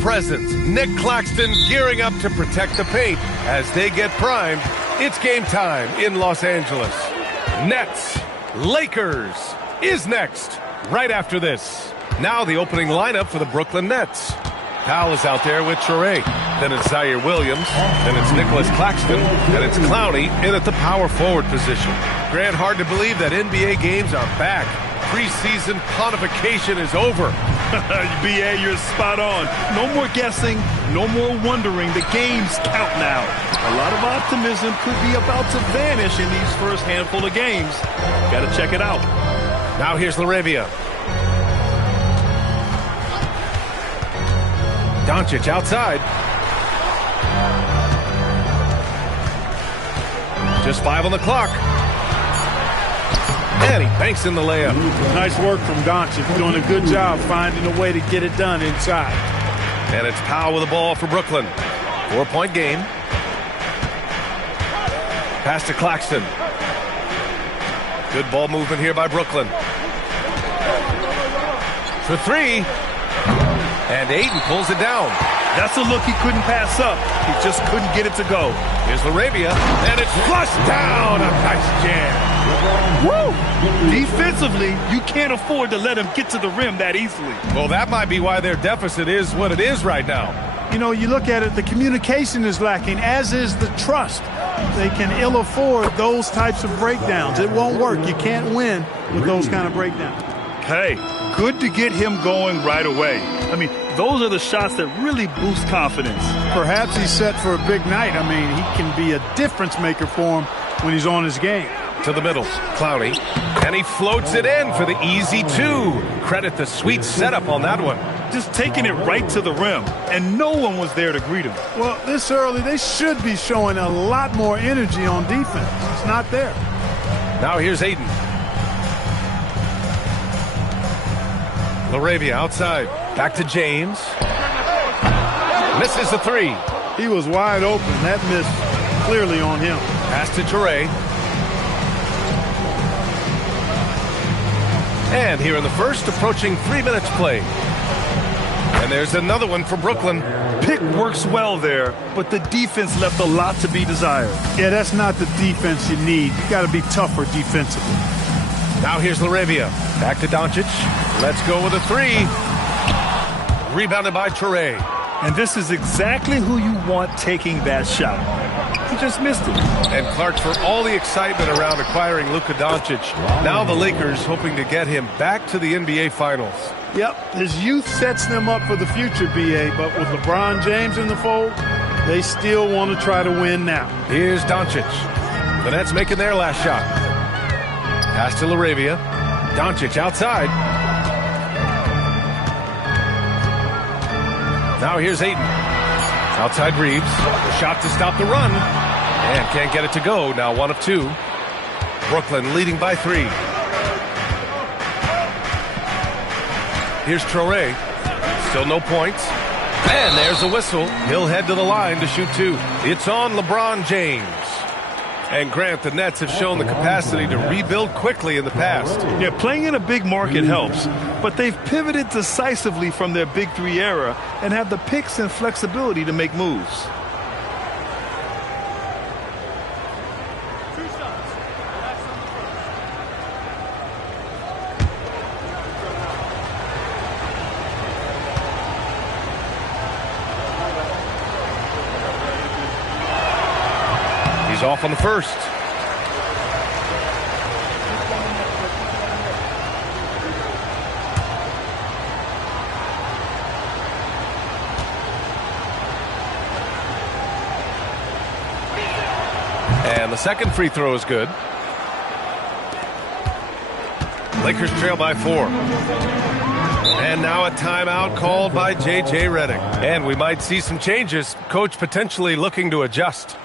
presence. Nick Claxton gearing up to protect the paint as they get primed. It's game time in Los Angeles. Nets, Lakers is next, right after this. Now the opening lineup for the Brooklyn Nets. Powell is out there with Traore. Then it's Zaire Williams. Then it's Nicholas Claxton. And it's Clowney in at the power forward position. Grant, hard to believe that NBA games are back. Preseason pontification is over. BA, you're spot on. No more guessing, no more wondering. The games count now. A lot of optimism could be about to vanish in these first handful of games. Got to check it out. Now here's LaRavia. Doncic outside. Just 5 on the clock. And he banks in the layup. Nice work from Doncic. Doing a good job finding a way to get it done inside. And it's Powell with the ball for Brooklyn. 4-point game. Pass to Claxton. Good ball movement here by Brooklyn. For 3. And Ayton pulls it down. That's a look he couldn't pass up. He just couldn't get it to go. Here's LaRavia, and it's flushed down. A nice jam. Woo! Defensively, you can't afford to let him get to the rim that easily. Well, that might be why their deficit is what it is right now. You know, you look at it, the communication is lacking, as is the trust. They can ill afford those types of breakdowns. It won't work. You can't win with those kind of breakdowns. Hey, good to get him going right away. I mean, those are the shots that really boost confidence. Perhaps he's set for a big night. I mean, he can be a difference maker for him when he's on his game. To the middle, Clowney, and he floats it in for the easy 2. Credit the sweet setup on that one. Just taking it right to the rim, and no one was there to greet him. Well, this early, they should be showing a lot more energy on defense. It's not there. Now here's Ayton. LaRavia outside. Back to James. Misses the 3. He was wide open. That miss clearly on him. Pass to Traore. And here in the first, approaching 3 minutes played. And there's another one for Brooklyn. Pick works well there, but the defense left a lot to be desired. Yeah, that's not the defense you need. You got to be tougher defensively. Now here's LaRavia. Back to Doncic. Let's go with a 3. Rebounded by Traore. And this is exactly who you want taking that shot. He just missed it. And Clark, for all the excitement around acquiring Luka Doncic, now the Lakers hoping to get him back to the NBA Finals. Yep, his youth sets them up for the future, BA, but with LeBron James in the fold, they still want to try to win now. Here's Doncic. The Nets making their last shot. Pass to LaRavia. Doncic outside. Now here's Ayton. Outside Reeves. The shot to stop the run. And can't get it to go. Now 1 of 2. Brooklyn leading by 3. Here's Traore. Still no points. And there's a whistle. He'll head to the line to shoot 2. It's on LeBron James. And Grant, the Nets have shown the capacity to rebuild quickly in the past. Yeah, playing in a big market helps, but they've pivoted decisively from their Big 3 era and have the picks and flexibility to make moves. He's off on the first. And the second free throw is good. Lakers trail by 4. And now a timeout called by J.J. Redick. And we might see some changes. Coach potentially looking to adjust.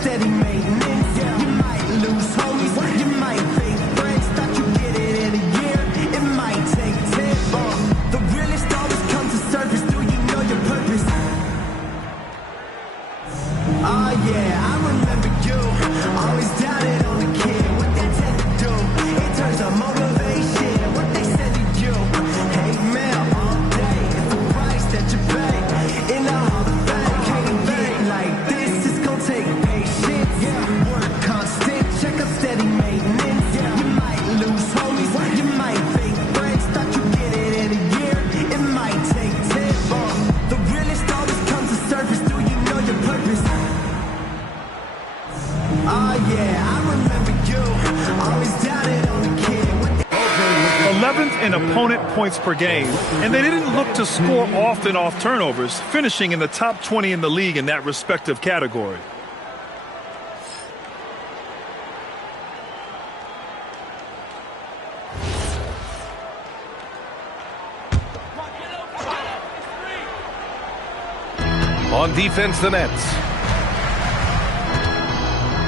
Steady maintenance. You might lose homies, you might fake friends, thought you get it in opponent points per game, and they didn't look to score often off turnovers, finishing in the top 20 in the league in that respective category. On defense, the Nets.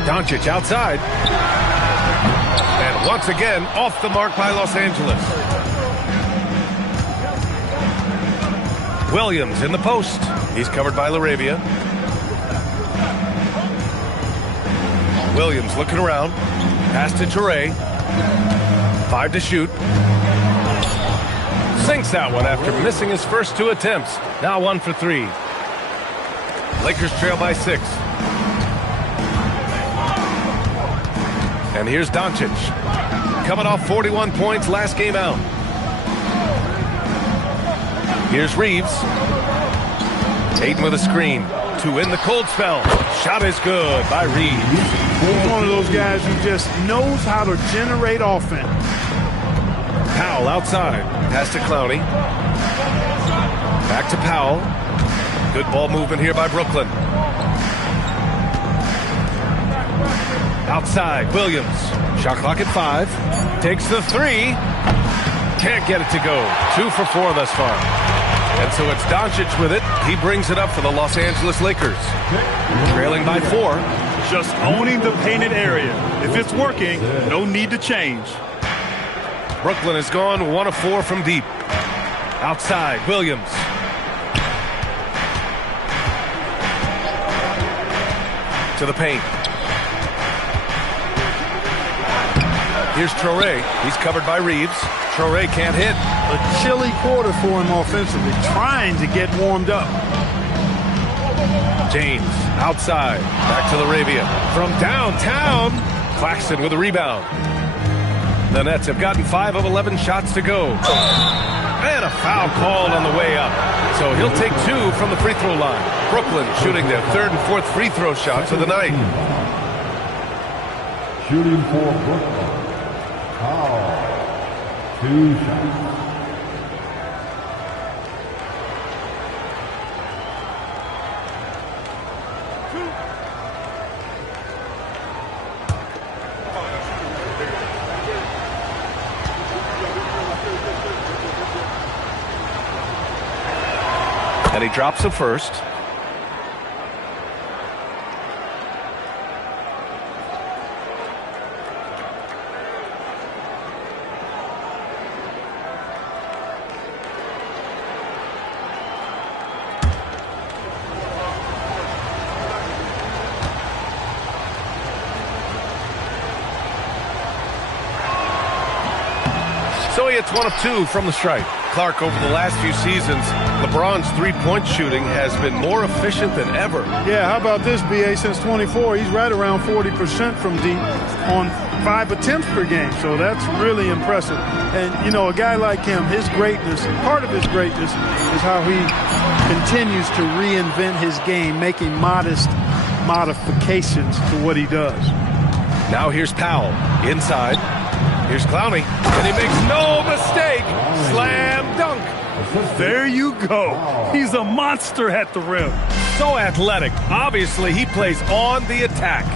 Doncic outside. And once again, off the mark by Los Angeles. Williams in the post. He's covered by LaRavia. Williams looking around. Pass to Toure. 5 to shoot. Sinks that one after missing his first 2 attempts. Now 1 for 3. Lakers trail by 6. And here's Doncic. Coming off 41 points last game out. Here's Reeves. Ayton with a screen. 2 in the cold spell. Shot is good by Reeves. He's one of those guys who just knows how to generate offense. Powell outside. Pass to Clowney. Back to Powell. Good ball movement here by Brooklyn. Outside, Williams. Shot clock at 5. Takes the 3. Can't get it to go. 2 for 4 thus far. And so it's Doncic with it. He brings it up for the Los Angeles Lakers. Trailing by 4. Just owning the painted area. If it's working, no need to change. Brooklyn has gone 1 of 4 from deep. Outside, Williams. To the paint. Here's Toure. He's covered by Reeves. Toure can't hit. A chilly quarter for him offensively, trying to get warmed up. James outside. Back to LaRavia. From downtown. Claxton with a rebound. The Nets have gotten 5 of 11 shots to go. And a foul called on the way up. So he'll take 2 from the free throw line. Brooklyn shooting their 3rd and 4th free throw shots of the night. Shooting for Brooklyn. Powell. 2 shots. And he drops the first. So he hits 1 of 2 from the stripe. Clark, over the last few seasons, LeBron's three-point shooting has been more efficient than ever. Yeah, how about this, BA? Since 24, he's right around 40% from deep on 5 attempts per game. So that's really impressive. And, you know, a guy like him, his greatness, part of his greatness is how he continues to reinvent his game, making modest modifications to what he does. Now here's Powell inside. Here's Clowney, and he makes no mistake. Slam dunk. There you go. He's a monster at the rim. So athletic. Obviously, he plays on the attack.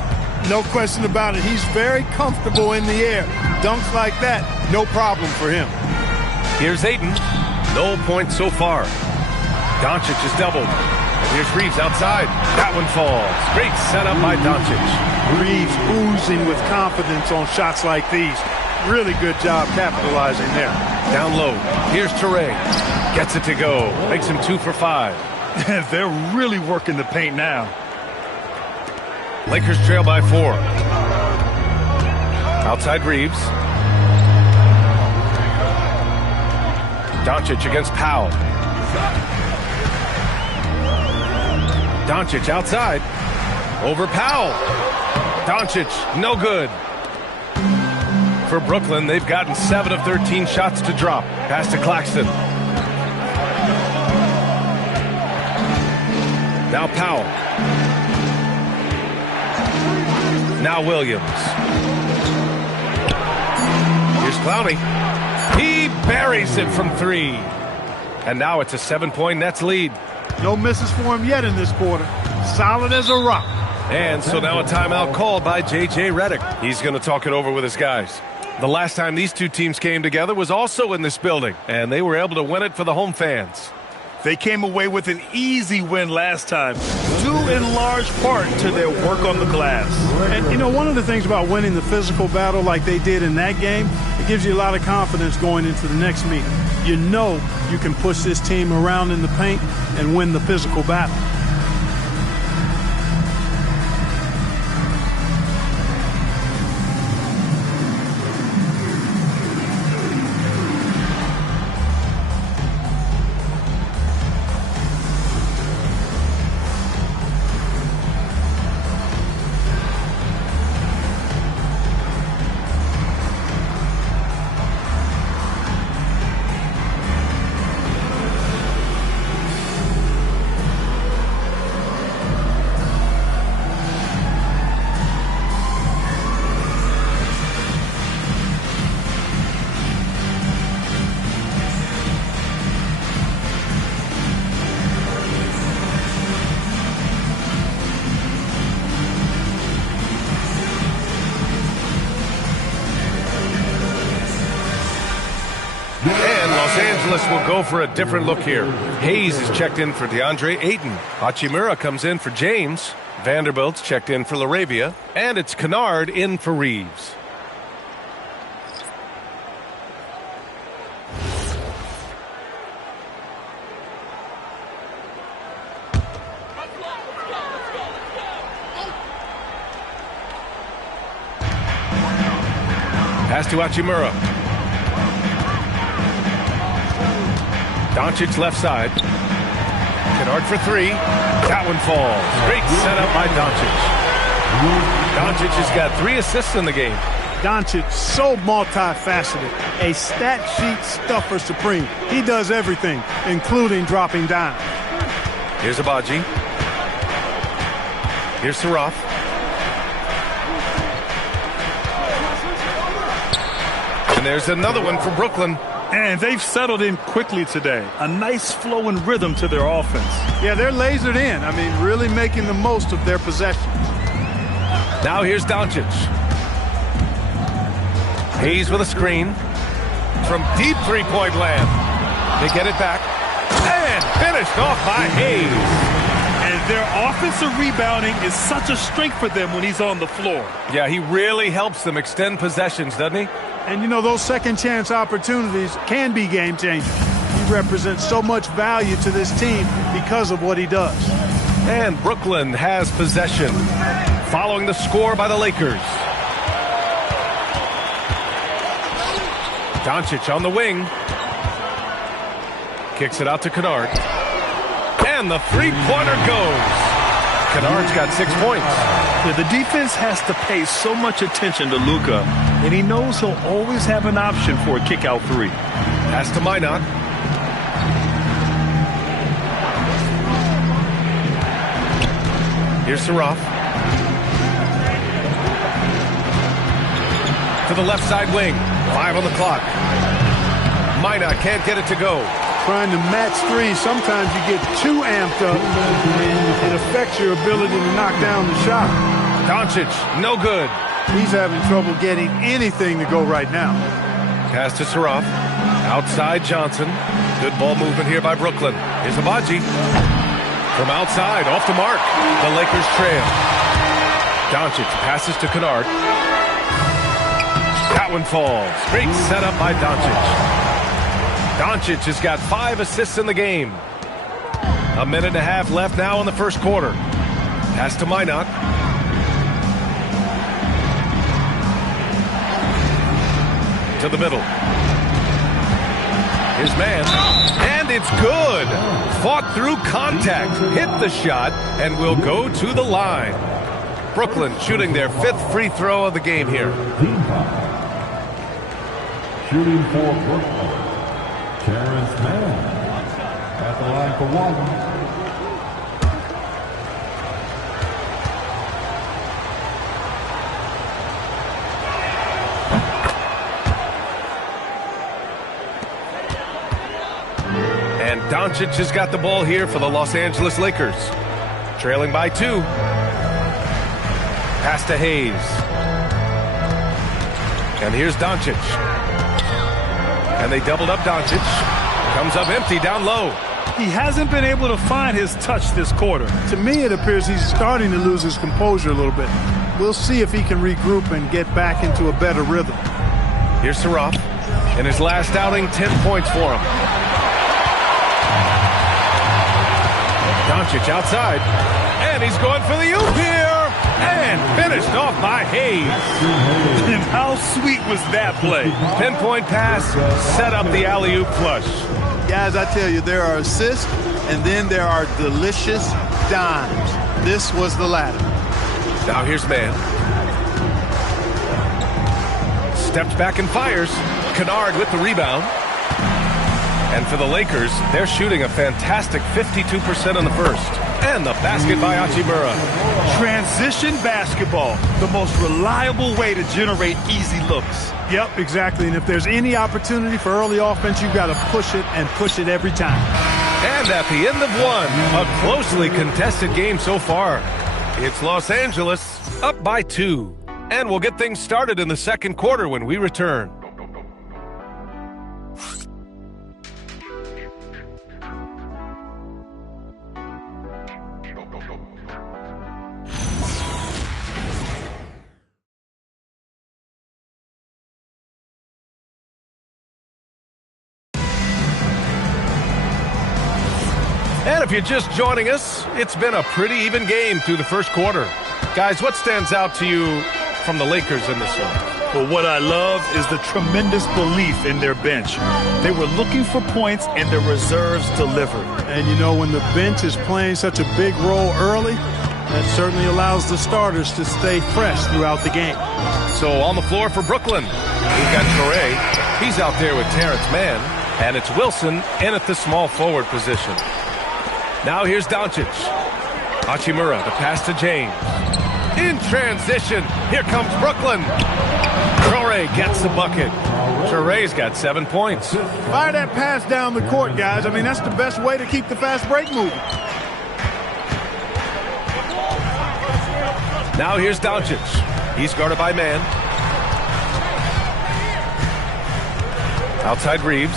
No question about it. He's very comfortable in the air. Dunks like that, no problem for him. Here's Ayton. No points so far. Doncic is doubled. Here's Reeves outside. That one falls. Great setup by Doncic. Reeves oozing with confidence on shots like these. Really good job capitalizing there. Down low. Here's Toure. Gets it to go. Makes him 2 for 5. They're really working the paint now. Lakers trail by 4. Outside Reeves. Doncic against Powell. Doncic outside. Over Powell. Doncic, no good. For Brooklyn, they've gotten 7 of 13 shots to drop. Pass to Claxton. Now Powell. Now Williams. Here's Clowney. He buries it from 3. And now it's a 7-point Nets lead. No misses for him yet in this quarter. Solid as a rock. And so now a timeout called by J.J. Redick. He's going to talk it over with his guys. The last time these two teams came together was also in this building, and they were able to win it for the home fans. They came away with an easy win last time, due in large part to their work on the glass. And, you know, one of the things about winning the physical battle like they did in that game, it gives you a lot of confidence going into the next meeting. You know you can push this team around in the paint and win the physical battle. Will go for a different look here. Hayes is checked in for DeAndre Ayton. Hachimura comes in for James. Vanderbilt's checked in for LaRavia. And it's Kunad in for Reeves. Pass to Hachimura. Doncic left side. Kunad for 3. That one falls. Great setup by Doncic. Doncic has got 3 assists in the game. Doncic, so multifaceted. A stat sheet stuffer supreme. He does everything, including dropping down. Here's Abaji. Here's Saraf. And there's another one for Brooklyn. And they've settled in quickly today. A nice flow and rhythm to their offense. Yeah, they're lasered in. I mean, really making the most of their possessions. Now here's Doncic. Hayes with a screen. From deep three-point land. They get it back. And finished off by Hayes. And their offensive rebounding is such a strength for them when he's on the floor. Yeah, he really helps them extend possessions, doesn't he? And, you know, those second-chance opportunities can be game-changers. He represents so much value to this team because of what he does. And Brooklyn has possession, following the score by the Lakers. Doncic on the wing. Kicks it out to Kunad. And the three-pointer goes. Kennard's got 6 points. Yeah, the defense has to pay so much attention to Luka, and he knows he'll always have an option for a kick-out 3. Pass to Minot. Here's Saraf. To the left side wing. 5 on the clock. Minot can't get it to go. Trying to match 3, sometimes you get too amped up, and it affects your ability to knock down the shot. Doncic, no good. He's having trouble getting anything to go right now. Pass to Saraf. Outside Johnson. Good ball movement here by Brooklyn. Here's Abaji. From outside, off the mark. The Lakers trail. Doncic passes to Kunad. That one falls. Great setup by Doncic. Doncic has got 5 assists in the game. 1.5 minutes left now in the first quarter. Pass to Minot. To the middle. His man. And it's good. Fought through contact. Hit the shot and will go to the line. Brooklyn shooting their 5th free throw of the game here. Shooting for Brooklyn. Terrence Mann at the line for 1. And Doncic has got the ball here for the Los Angeles Lakers. Trailing by 2. Pass to Hayes. And here's Doncic. And they doubled up Doncic. Comes up empty down low. He hasn't been able to find his touch this quarter. To me, it appears he's starting to lose his composure a little bit. We'll see if he can regroup and get back into a better rhythm. Here's Saraf. In his last outing, 10 points for him. Doncic outside. And he's going for the oop here. And finished off by Hayes. And how sweet was that play? 10-point pass, set up the alley-oop flush. Guys, I tell you, there are assists, and then there are delicious dimes. This was the latter. Now here's Mann. Steps back and fires. Kunad with the rebound. And for the Lakers, they're shooting a fantastic 52% in the first. And the basket by Hachimura. Transition basketball, the most reliable way to generate easy looks. Yep, exactly. And if there's any opportunity for early offense, you've got to push it and push it every time. And at the end of one, a closely contested game so far. It's Los Angeles up by 2. And we'll get things started in the second quarter when we return. And if you're just joining us, it's been a pretty even game through the first quarter. Guys, what stands out to you from the Lakers in this one? Well, what I love is the tremendous belief in their bench. They were looking for points, and their reserves delivered. And, you know, when the bench is playing such a big role early, that certainly allows the starters to stay fresh throughout the game. So on the floor for Brooklyn, we've got Torrey. He's out there with Terrence Mann. And it's Wilson in at the small forward position. Now here's Doncic. Hachimura, the pass to James. In transition, here comes Brooklyn. Torrey gets the bucket. Torrey's got 7 points. Fire that pass down the court, guys. I mean, that's the best way to keep the fast break moving. Now here's Doncic. He's guarded by Mann. Outside Reeves.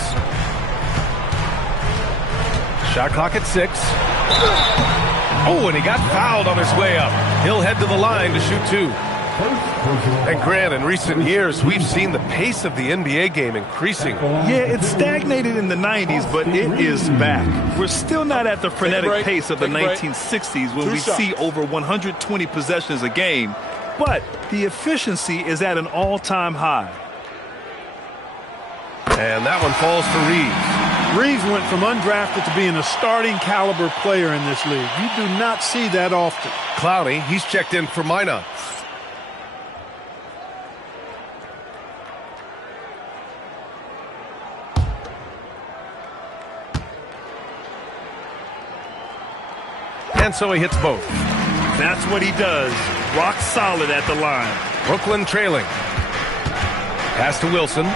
Shot clock at 6. Oh, and he got fouled on his way up. He'll head to the line to shoot 2. And Grant, in recent years, we've seen the pace of the NBA game increasing. Yeah, it stagnated in the 90s, but it is back. We're still not at the frenetic pace of the 1960s when we see over 120 possessions a game, but the efficiency is at an all-time high. And that one falls for Reeves. Reeves went from undrafted to being a starting caliber player in this league. You do not see that often. Clowney, he's checked in for Minot. And so he hits both. That's what he does. Rock solid at the line. Brooklyn trailing. Pass to Wilson.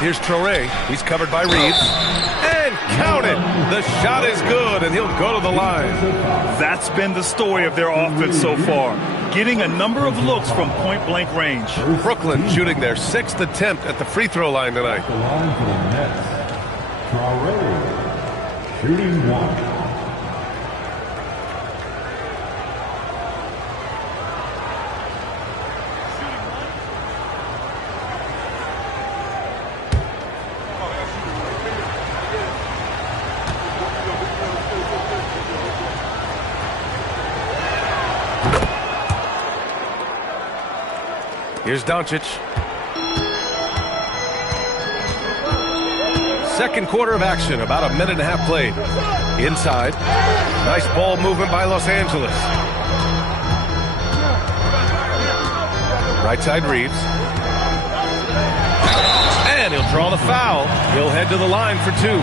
Here's Torrey. He's covered by Reeves. And count it. The shot is good, and he'll go to the line. That's been the story of their offense so far. Getting a number of looks from point-blank range. Brooklyn shooting their 6th attempt at the free throw line tonight. The line for the Nets. Torrey, shooting 1. Here's Doncic. Second quarter of action, about a minute and a half played. Inside. Nice ball movement by Los Angeles. Right side Reeves. And he'll draw the foul. He'll head to the line for 2.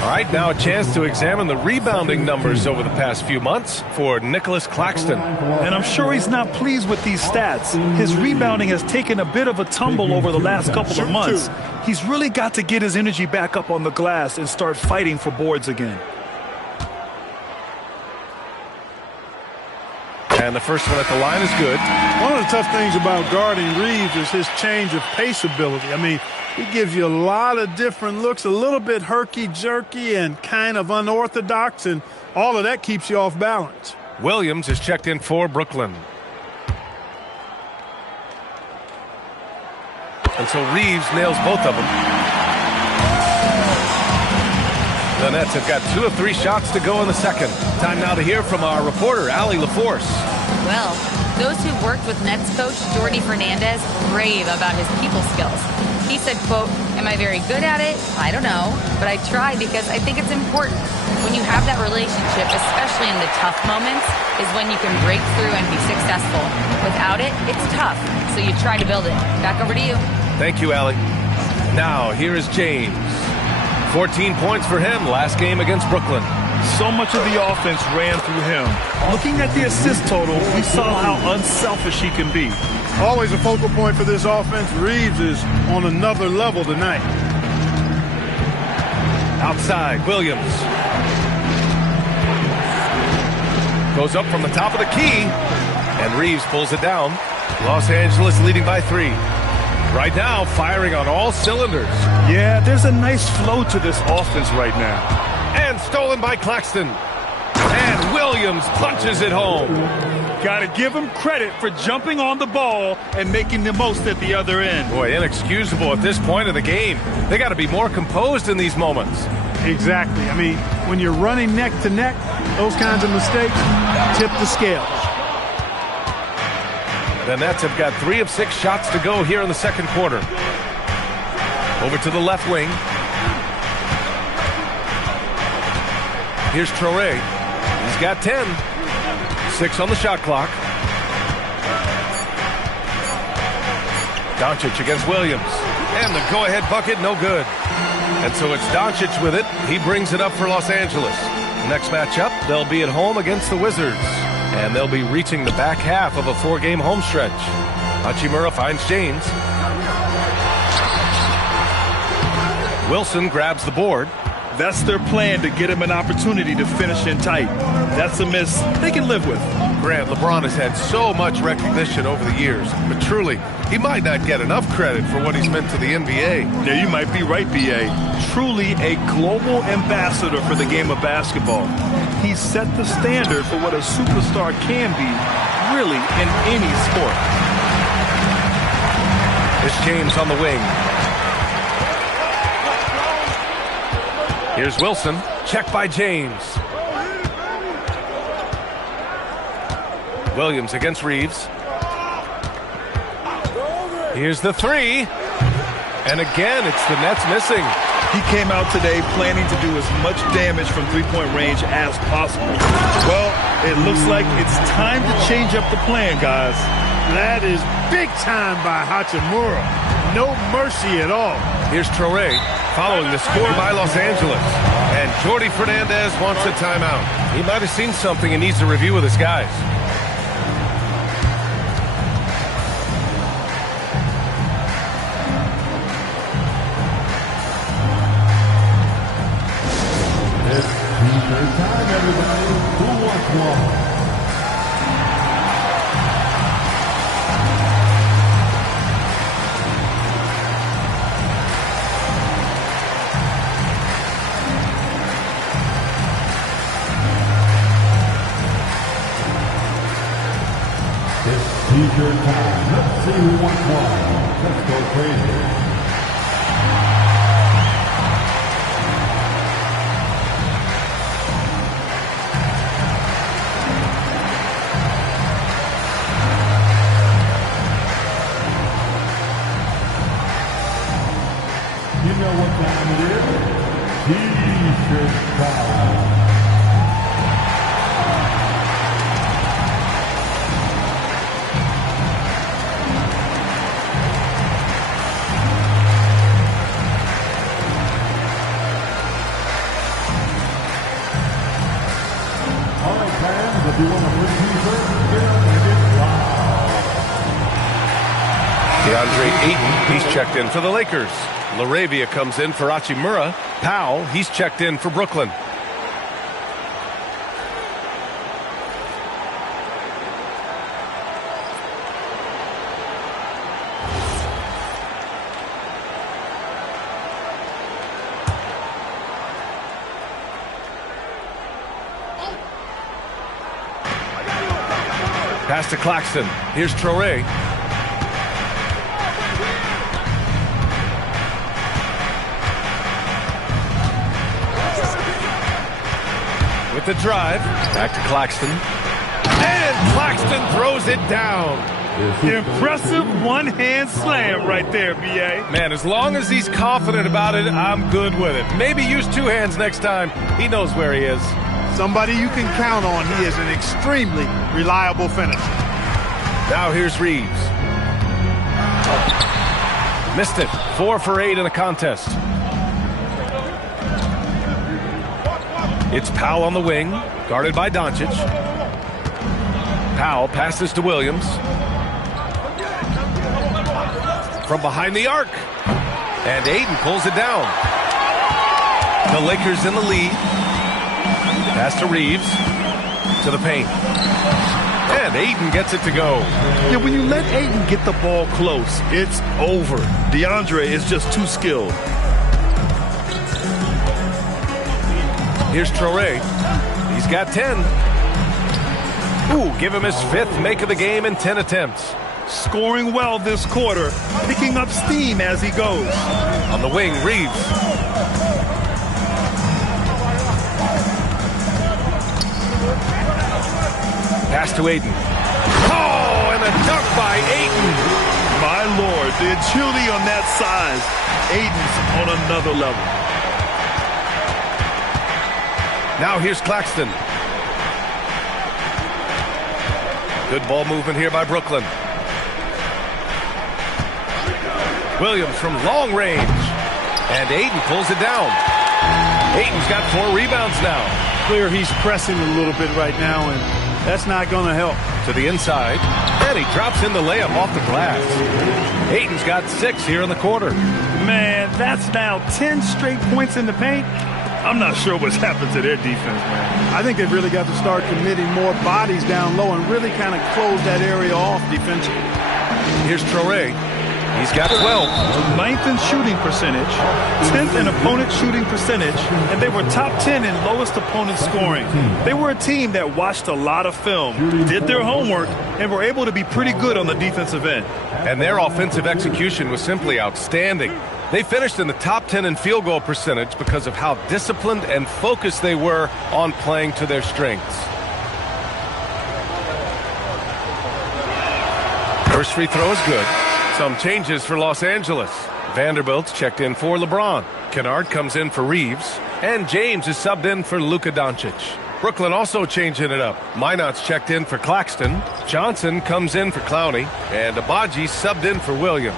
All right, now a chance to examine the rebounding numbers over the past few months for Nicholas Claxton. And I'm sure he's not pleased with these stats. His rebounding has taken a bit of a tumble over the last couple of months. He's really got to get his energy back up on the glass and start fighting for boards again. And the first one at the line is good. One of the tough things about guarding Reeves is his change of pace ability. I mean, he gives you a lot of different looks, a little bit herky-jerky and kind of unorthodox, and all of that keeps you off balance. Williams is checked in for Brooklyn. And so Reeves nails both of them. The Nets have got 2 of 3 shots to go in the second. Time now to hear from our reporter, Allie LaForce. Well, those who worked with Nets coach Jordi Fernandez rave about his people skills. He said, quote, "Am I very good at it? I don't know, but I try because I think it's important. When you have that relationship, especially in the tough moments, is when you can break through and be successful. Without it, it's tough, so you try to build it." Back over to you. Thank you, Allie. Now, here is James. 14 points for him last game against Brooklyn. So much of the offense ran through him. Looking at the assist total, we saw how unselfish he can be. Always a focal point for this offense. Reeves is on another level tonight. Outside, Williams. Goes up from the top of the key, and Reeves pulls it down. Los Angeles leading by 3. Right now, firing on all cylinders. Yeah, there's a nice flow to this offense right now. And stolen by Claxton. And Williams punches it home. Got to give him credit for jumping on the ball and making the most at the other end. Boy, inexcusable at this point of the game. They got to be more composed in these moments. Exactly. I mean, when you're running neck to neck, those kinds of mistakes tip the scales. The Nets have got 3 of 6 shots to go here in the second quarter. Over to the left wing. Here's Traore. He's got 10. 6 on the shot clock. Doncic against Williams. And the go-ahead bucket, no good. And so it's Doncic with it. He brings it up for Los Angeles. Next matchup, they'll be at home against the Wizards. And they'll be reaching the back half of a 4-game home stretch. Hachimura finds James. Wilson grabs the board. That's their plan, to get him an opportunity to finish in tight. That's a miss they can live with. Grant, LeBron has had so much recognition over the years, but truly, he might not get enough credit for what he's meant to the NBA. Yeah, you might be right, B.A. Truly a global ambassador for the game of basketball. He set the standard for what a superstar can be, really, in any sport. It's James on the wing. Here's Wilson. Check by James. Williams against Reeves. Here's the 3. And again, it's the Nets missing. He came out today planning to do as much damage from three-point range as possible. Well, it looks like it's time to change up the plan, guys. That is big time by Hachimura. No mercy at all. Here's Traore following the score by Los Angeles. And Jordi Fernandez wants a timeout. He might have seen something and needs to review with his guys. Third time, everybody. Who wants one? It's t-shirt time. Let's see who wants one. Let's go crazy. You know what time it is? T-shirt time. DeAndre Ayton, he's checked in for the Lakers. Laravia comes in for Hachimura. Powell, he's checked in for Brooklyn. Pass to Claxton. Here's Traore. With the drive. Back to Claxton. And Claxton throws it down. Impressive one-hand slam right there, B.A. Man, as long as he's confident about it, I'm good with it. Maybe use two hands next time. He knows where he is. Somebody you can count on. He is an extremely reliable finisher. Now here's Reeves. Missed it. 4 for 8 in the contest. It's Powell on the wing, guarded by Doncic. Powell passes to Williams. From behind the arc. And Ayton pulls it down. The Lakers in the lead. Pass to Reeves. To the paint. And Ayton gets it to go. Yeah, when you let Ayton get the ball close, it's over. DeAndre is just too skilled. Here's Traore. He's got 10. Ooh, give him his 5th make of the game in 10 attempts. Scoring well this quarter, picking up steam as he goes. On the wing, Reeves. Pass to Ayton. Oh, and a dunk by Ayton. My Lord, the agility on that size. Ayton's on another level. Now here's Claxton. Good ball movement here by Brooklyn. Williams from long range. And Ayton pulls it down. Ayton's got 4 rebounds now. Clear he's pressing a little bit right now, and that's not going to help. To the inside. And he drops in the layup off the glass. Ayton's got 6 here in the quarter. Man, that's now 10 straight points in the paint. I'm not sure what's happened to their defense, man. I think they've really got to start committing more bodies down low and really kind of close that area off defensively. Here's Traore. He's got 12. 9th in shooting percentage, 10th in opponent shooting percentage, and they were top 10 in lowest opponent scoring. They were a team that watched a lot of film, did their homework, and were able to be pretty good on the defensive end. And their offensive execution was simply outstanding. They finished in the top 10 in field goal percentage because of how disciplined and focused they were on playing to their strengths. First free throw is good. Some changes for Los Angeles. Vanderbilt's checked in for LeBron. Kunad comes in for Reeves. And James is subbed in for Luka Doncic. Brooklyn also changing it up. Minot's checked in for Claxton. Johnson comes in for Clowney. And Abaji subbed in for Williams.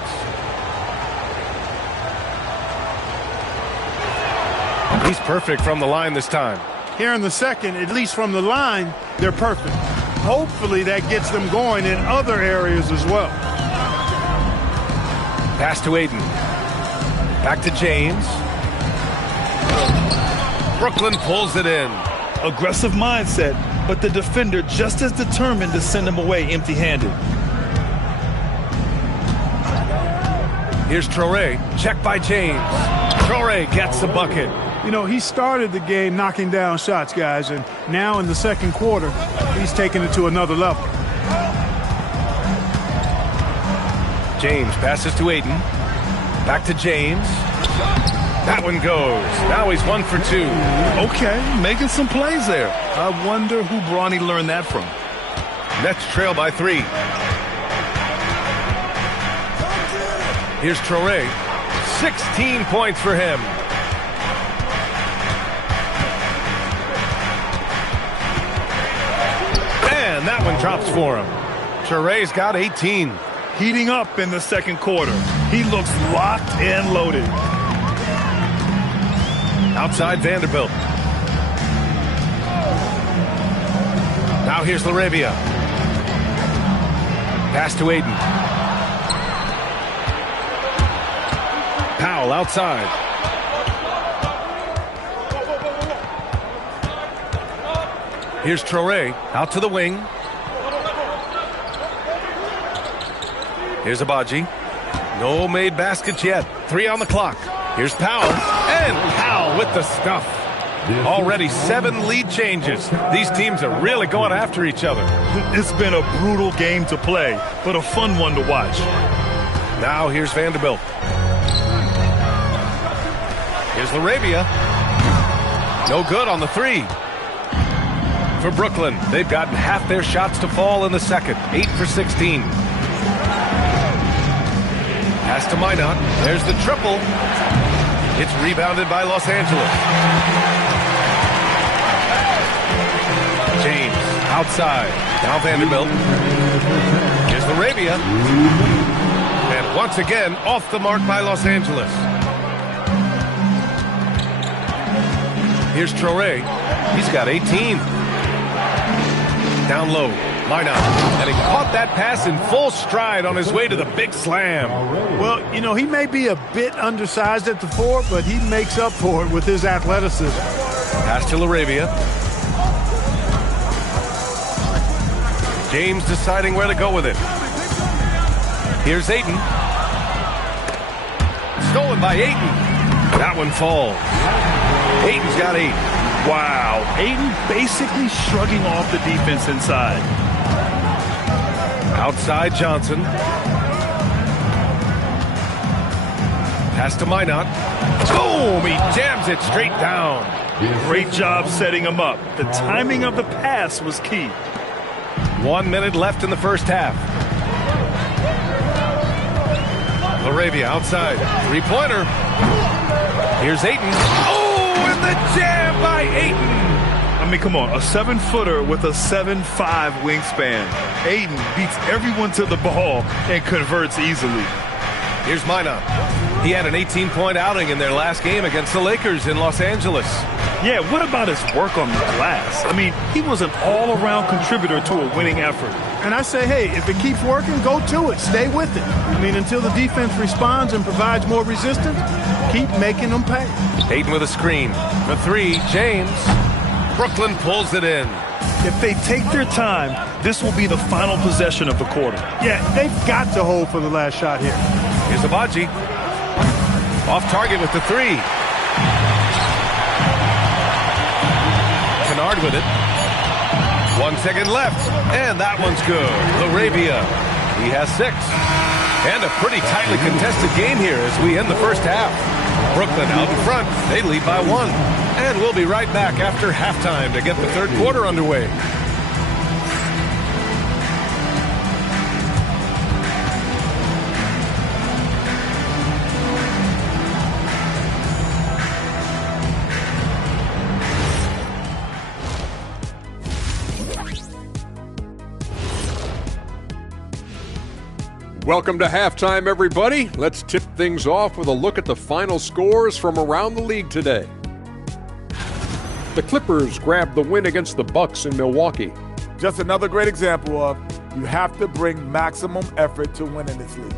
He's perfect from the line this time. Here in the second, at least from the line, they're perfect. Hopefully that gets them going in other areas as well. Pass to Ayton. Back to James. Brooklyn pulls it in. Aggressive mindset, but the defender just as determined to send him away empty-handed. Here's Traore. Check by James. Traore gets the bucket. You know, he started the game knocking down shots, guys, and now in the second quarter, he's taking it to another level. James passes to Ayton. Back to James. That one goes. Now he's 1 for 2. Okay, making some plays there. I wonder who Bronny learned that from. Nets trail by 3. Here's Traore. 16 points for him. And that one drops for him. Traore's got 18. Heating up in the second quarter. He looks locked and loaded. Outside Vanderbilt. Now here's Laravia. Pass to Ayton. Powell outside. Here's Traore out to the wing. Here's Abaji. No made baskets yet. 3 on the clock. Here's Powell. And Powell with the stuff. Already 7 lead changes. These teams are really going after each other. It's been a brutal game to play, but a fun one to watch. Now here's Vanderbilt. Here's Laravia. No good on the 3. For Brooklyn, they've gotten half their shots to fall in the second. 8 for 16. Pass to Minot. There's the triple. It's rebounded by Los Angeles. James outside. Now Vanderbilt. Here's Laravia. And once again, off the mark by Los Angeles. Here's Traore. He's got 18. Down low. Minot. And he caught that pass in full stride on his way to the big slam. Well, you know, he may be a bit undersized at the 4, but he makes up for it with his athleticism. Pass to Laravia. James deciding where to go with it. Here's Ayton. Stolen by Ayton. That one falls. Ayton's got 8. Wow, Ayton basically shrugging off the defense inside. Outside Johnson. Pass to Minot. Boom! He jams it straight down. Great job setting him up. The timing of the pass was key. 1 minute left in the first half. Laravia outside. 3-pointer. Here's Ayton. Oh, and the jam by Ayton. I mean, come on, a 7-footer with a 7'5" wingspan. Ayton beats everyone to the ball and converts easily. Here's Minot. He had an 18-point outing in their last game against the Lakers in Los Angeles. Yeah, what about his work on the glass? I mean, he was an all-around contributor to a winning effort. And I say, hey, if it keeps working, go to it. Stay with it. I mean, until the defense responds and provides more resistance, keep making them pay. Ayton with a screen. For 3, James. Brooklyn pulls it in. If they take their time, this will be the final possession of the quarter. Yeah, they've got to hold for the last shot here. Here's Abaji. Off target with the 3. Kunad with it. 1 second left. And that one's good. Laravia. He has 6. And a pretty tightly contested game here as we end the first half. Brooklyn out in front. They lead by 1. And we'll be right back after halftime to get the third quarter underway. Welcome to halftime, everybody. Let's tip things off with a look at the final scores from around the league today. The Clippers grabbed the win against the Bucks in Milwaukee. Just another great example of you have to bring maximum effort to win in this league.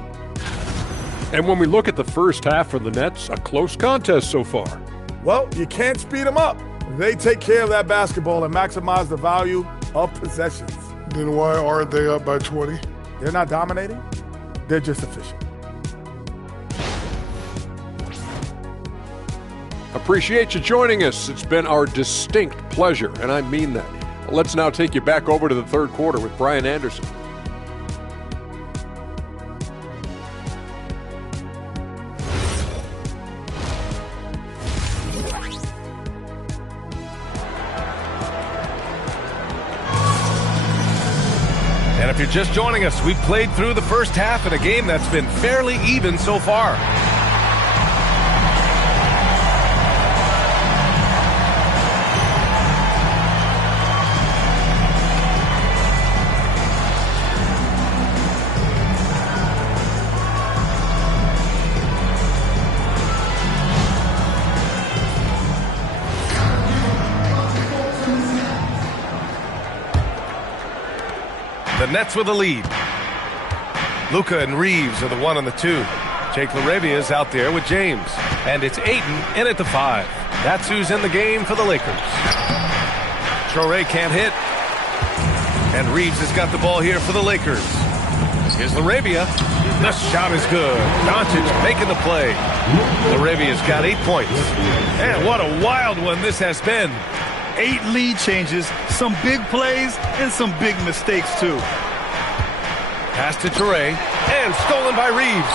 And when we look at the first half for the Nets, a close contest so far. Well, you can't speed them up. They take care of that basketball and maximize the value of possessions. Then why aren't they up by 20? They're not dominating. They're just efficient. Appreciate you joining us. It's been our distinct pleasure, and I mean that. Let's now take you back over to the third quarter with Brian Anderson. And if you're just joining us, we've played through the first half in a game that's been fairly even so far. The Nets with the lead. Luka and Reeves are the 1 and the 2. Jake LaRavia is out there with James. And it's Ayton in at the 5. That's who's in the game for the Lakers. Traore can't hit. And Reeves has got the ball here for the Lakers. Here's LaRavia. The shot is good. Doncic making the play. LaRavia's got 8 points. And what a wild one this has been. 8 lead changes, some big plays, and some big mistakes, too. Pass to Traore, and stolen by Reeves.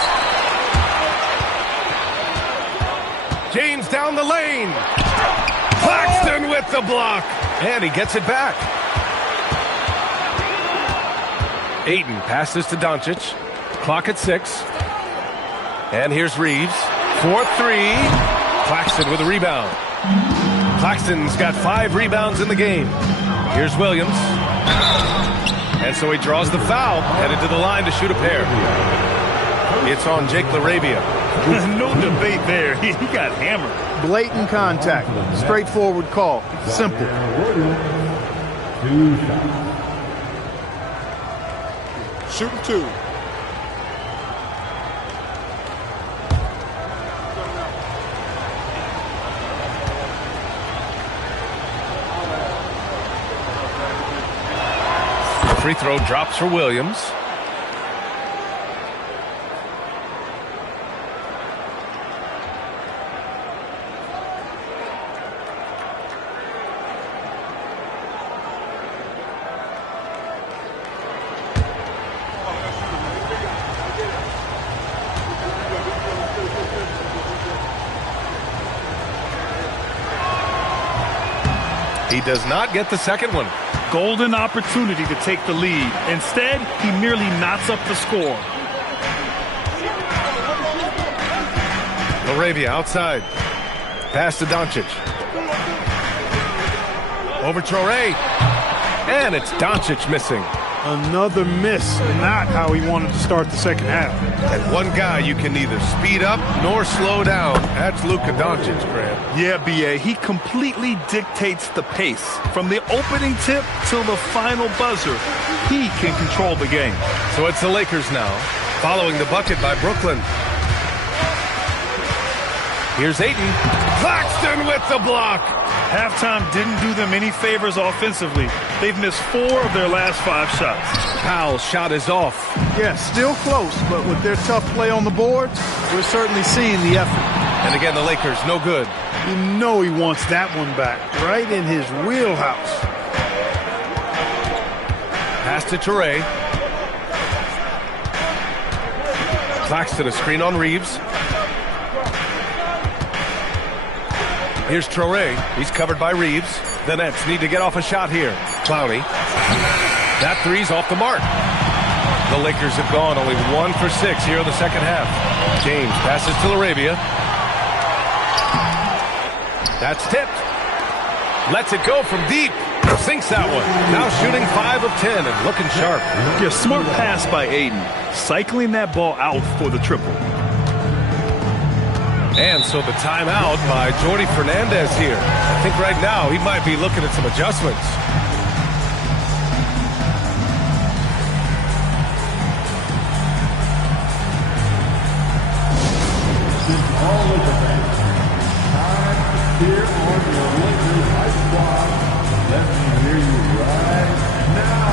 James down the lane. Claxton with the block. And he gets it back. Ayton passes to Doncic. Clock at 6. And here's Reeves. 4-3. Claxton with a rebound. Claxton's got 5 rebounds in the game. Here's Williams. And so he draws the foul, headed to the line to shoot a pair. It's on Jake LaRavia. No debate there. He got hammered. Blatant contact. Straightforward call. Simple. 2 shots. Shooting 2. Free throw drops for Williams. He does not get the second one. Golden opportunity to take the lead. Instead, he merely knots up the score. LaRavia outside. Pass to Doncic. Over Traore. And it's Doncic missing. Another miss. Not how he wanted to start the second half. And one guy you can neither speed up nor slow down. That's Luka Doncic, Grant. Yeah, B.A., he completely dictates the pace. From the opening tip till the final buzzer, he can control the game. So it's the Lakers now, following the bucket by Brooklyn. Here's Ayton. Claxton with the block. Halftime didn't do them any favors offensively. They've missed 4 of their last 5 shots. Powell's shot is off. Yeah, still close, but with their tough play on the boards, we're certainly seeing the effort. And again, the Lakers, no good. You know he wants that one back, right in his wheelhouse. Pass to Traore. Claxton, a screen on Reeves. Here's Traore. He's covered by Reeves. The Nets need to get off a shot here. Clowney. That three's off the mark. The Lakers have gone only 1 for 6 here in the second half. James passes to LaRavia. That's tipped. Lets it go from deep. Sinks that one. Now shooting 5 of 10 and looking sharp. Yeah, smart pass by Ayton. Cycling that ball out for the triple. And so the timeout by Jordi Fernandez here. I think right now he might be looking at some adjustments. All of the fans. Time here on your Lakers High Squad. Let me hear you right now.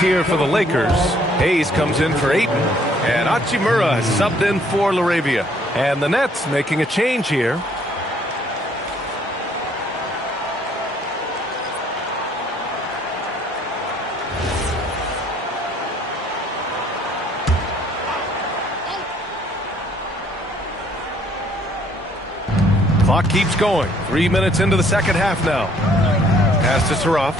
Here for the Lakers. Hayes comes in for Ayton. And Hachimura has subbed in for Laravia. And the Nets making a change here. Clock keeps going. 3 minutes into the second half now. Pass to Saroff.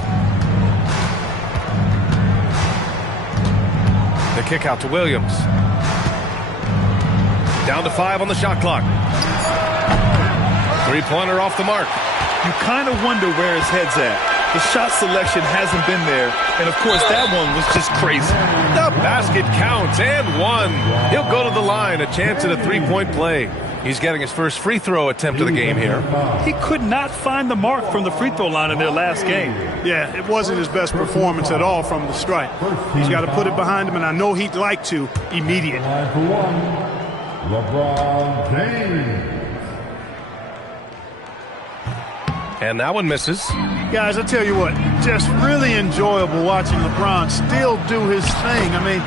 The kick out to Williams. Down to 5 on the shot clock. Three-pointer off the mark. You kind of wonder where his head's at. The shot selection hasn't been there. And, of course, that one was just crazy. The basket counts and one. He'll go to the line. A chance at a three-point play. He's getting his first free throw attempt of the game here. He could not find the mark from the free throw line in their last game. Yeah, it wasn't his best performance at all from the stripe. He's got to put it behind him, and I know he'd like to immediately. LeBron James. And that one misses. Guys, I tell you what, just really enjoyable watching LeBron still do his thing. I mean,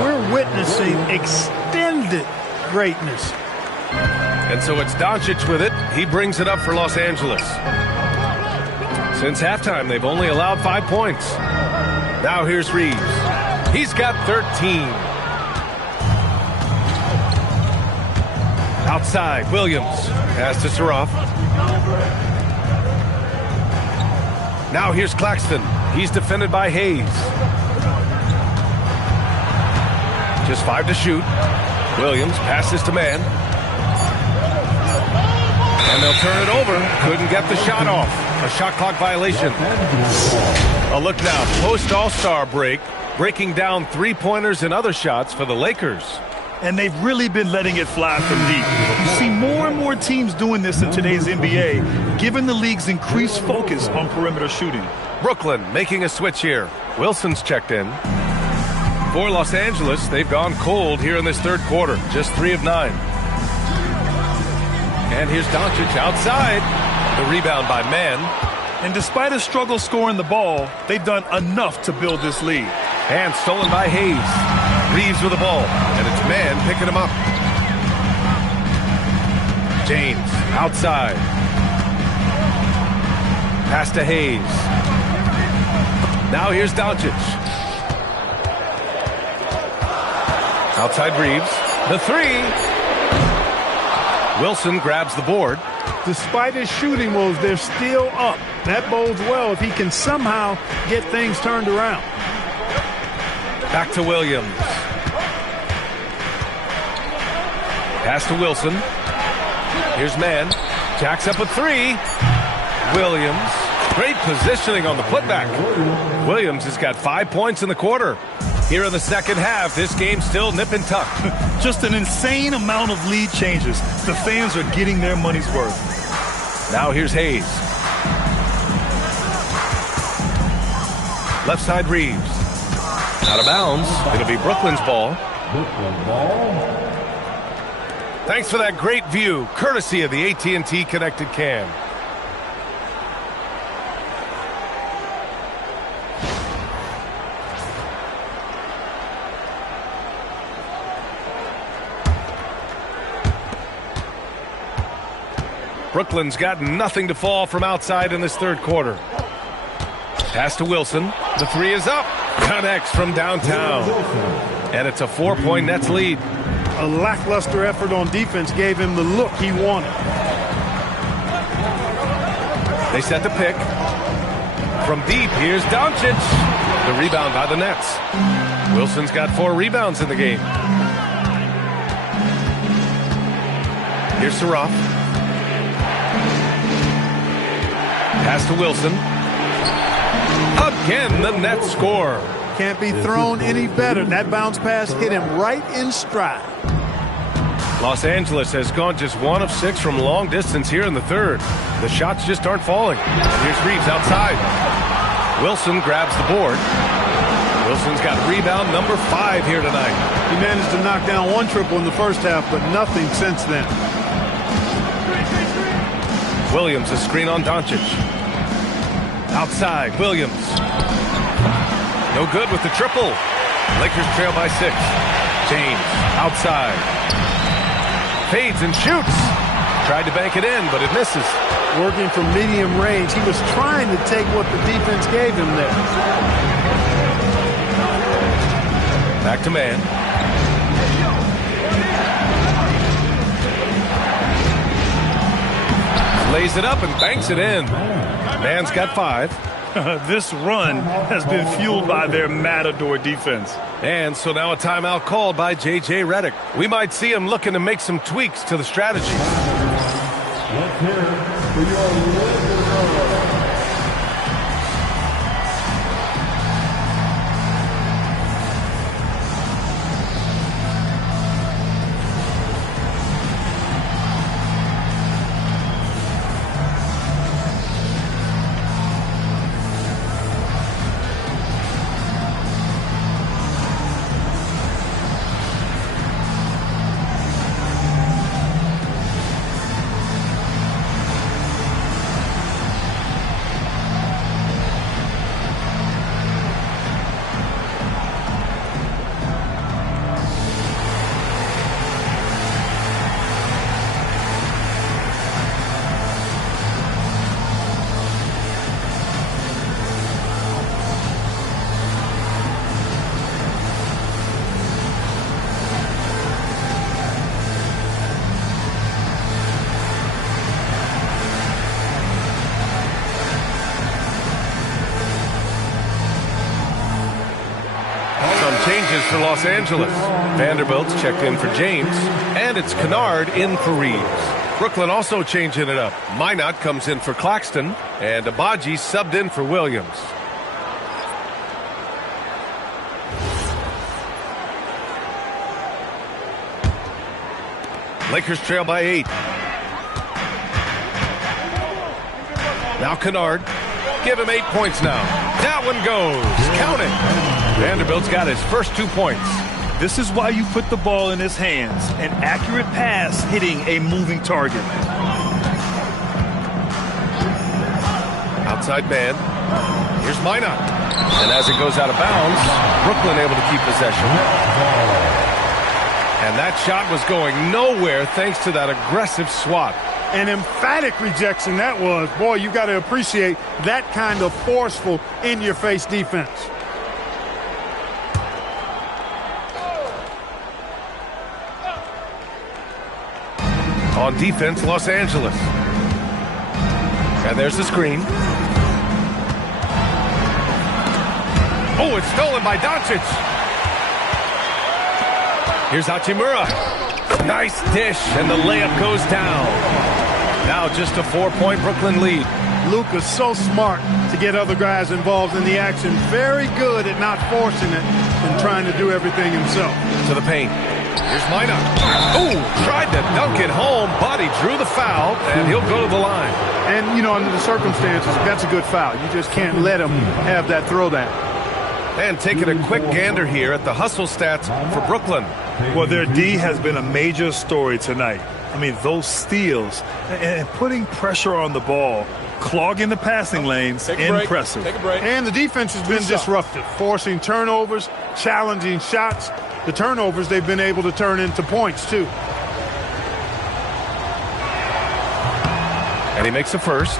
we're witnessing extended greatness. And so it's Doncic with it. He brings it up for Los Angeles. Since halftime, they've only allowed 5 points. Now here's Reeves. He's got 13. Outside, Williams. Pass to Saroff. Now here's Claxton. He's defended by Hayes. Just 5 to shoot. Williams passes to man. And they'll turn it over. Couldn't get the shot off. A shot clock violation. A look now. Post-All-Star break. Breaking down three-pointers and other shots for the Lakers. And they've really been letting it fly from deep. You see more and more teams doing this in today's NBA, given the league's increased focus on perimeter shooting. Brooklyn making a switch here. Wilson's checked in. For Los Angeles, they've gone cold here in this third quarter. Just 3 of 9. And here's Doncic outside. The rebound by Mann. And despite a struggle scoring the ball, they've done enough to build this lead. And stolen by Hayes. Reeves with the ball. And it's Mann picking him up. James outside. Pass to Hayes. Now here's Doncic. Outside Reeves. The three. Wilson grabs the board. Despite his shooting woes, they're still up. That bodes well if he can somehow get things turned around. Back to Williams. Pass to Wilson. Here's Mann. Jacks up a three. Williams. Great positioning on the putback. Williams has got 5 points in the quarter. Here in the second half, this game's still nip and tuck. Just an insane amount of lead changes. The fans are getting their money's worth. Now here's Hayes. Left side Reeves. Out of bounds. It'll be Brooklyn's ball. Brooklyn ball. Thanks for that great view, courtesy of the AT&T Connected Cam. Brooklyn's got nothing to fall from outside in this third quarter. Pass to Wilson. The three is up. Connects from downtown. And it's a 4-point Nets lead. A lackluster effort on defense gave him the look he wanted. They set the pick. From deep, here's Doncic. The rebound by the Nets. Wilson's got 4 rebounds in the game. Here's Saroff. Pass to Wilson. Again, the Nets score. Can't be thrown any better. That bounce pass hit him right in stride. Los Angeles has gone just 1 of 6 from long distance here in the third. The shots just aren't falling. Here's Reeves outside. Wilson grabs the board. Wilson's got rebound number 5 here tonight. He managed to knock down 1 triple in the first half, but nothing since then. Williams, a screen on Doncic. Outside, Williams. No good with the triple. Lakers trail by 6. James outside. Fades and shoots. Tried to bank it in, but it misses. Working from medium range. He was trying to take what the defense gave him there. Back to man. Lays it up and banks it in. Man's got 5. This run has been fueled by their Matador defense. And so now a timeout called by J.J. Redick. We might see him looking to make some tweaks to the strategy. Let's hear it for your Lakers. Changes for Los Angeles. Vanderbilt's checked in for James, and it's Kunad in for Reeves. Brooklyn also changing it up. Minot comes in for Claxton, and Abaji subbed in for Williams. Lakers trail by 8. Now Kunad. Give him 8 points now. That one goes. Count it. Vanderbilt's got his first 2 points. This is why you put the ball in his hands. An accurate pass hitting a moving target. Outside man. Here's Minot. And as it goes out of bounds, Brooklyn able to keep possession. And that shot was going nowhere thanks to that aggressive swat. An emphatic rejection that was. Boy, you got to appreciate that kind of forceful in-your-face defense. On defense, Los Angeles. And there's the screen. Oh, it's stolen by Doncic. Here's Hachimura. Nice dish, and the layup goes down. Now just a 4-point Brooklyn lead. Luka's so smart to get other guys involved in the action. Very good at not forcing it and trying to do everything himself. To the paint. Here's Minot. Oh, tried to dunk it home, but he drew the foul, and he'll go to the line. And, you know, under the circumstances, that's a good foul. You just can't let him have that throwdown. And taking a quick gander here at the hustle stats for Brooklyn. Well, their D has been a major story tonight. I mean, those steals and putting pressure on the ball, clogging the passing lanes, impressive. Take a break. And the defense has been disruptive, forcing turnovers, challenging shots. The turnovers they've been able to turn into points, too. And he makes the first.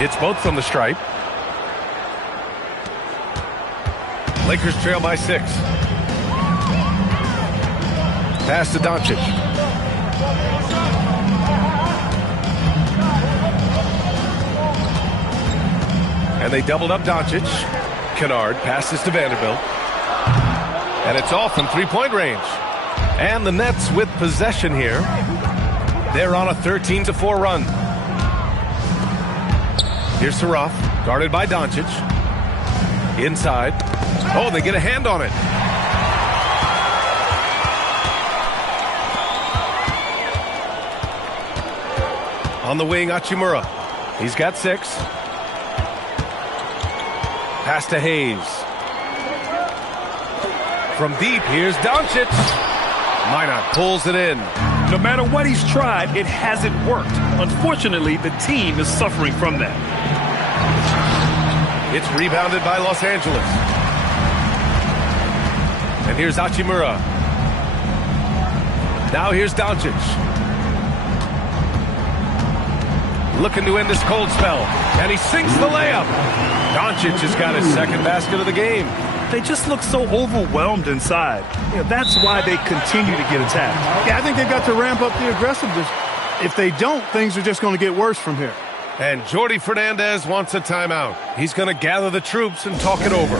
It's both from the stripe. Lakers trail by 6. Pass to Doncic. And they doubled up Doncic. Kunad passes to Vanderbilt. And it's off from three-point range. And the Nets with possession here. They're on a 13-4 run. Here's Saraf, guarded by Doncic. Inside. Oh, they get a hand on it. On the wing, Hachimura. He's got 6. Pass to Hayes. From deep, here's Doncic. Minot pulls it in. No matter what he's tried, it hasn't worked. Unfortunately, the team is suffering from that. It's rebounded by Los Angeles. And here's Hachimura. Now here's Doncic. Looking to end this cold spell. And he sinks the layup. Doncic has got his second basket of the game. They just look so overwhelmed inside. That's why they continue to get attacked. Yeah, I think they've got to ramp up the aggressiveness. If they don't, things are just going to get worse from here. And Jordi Fernandez wants a timeout. He's going to gather the troops and talk it over.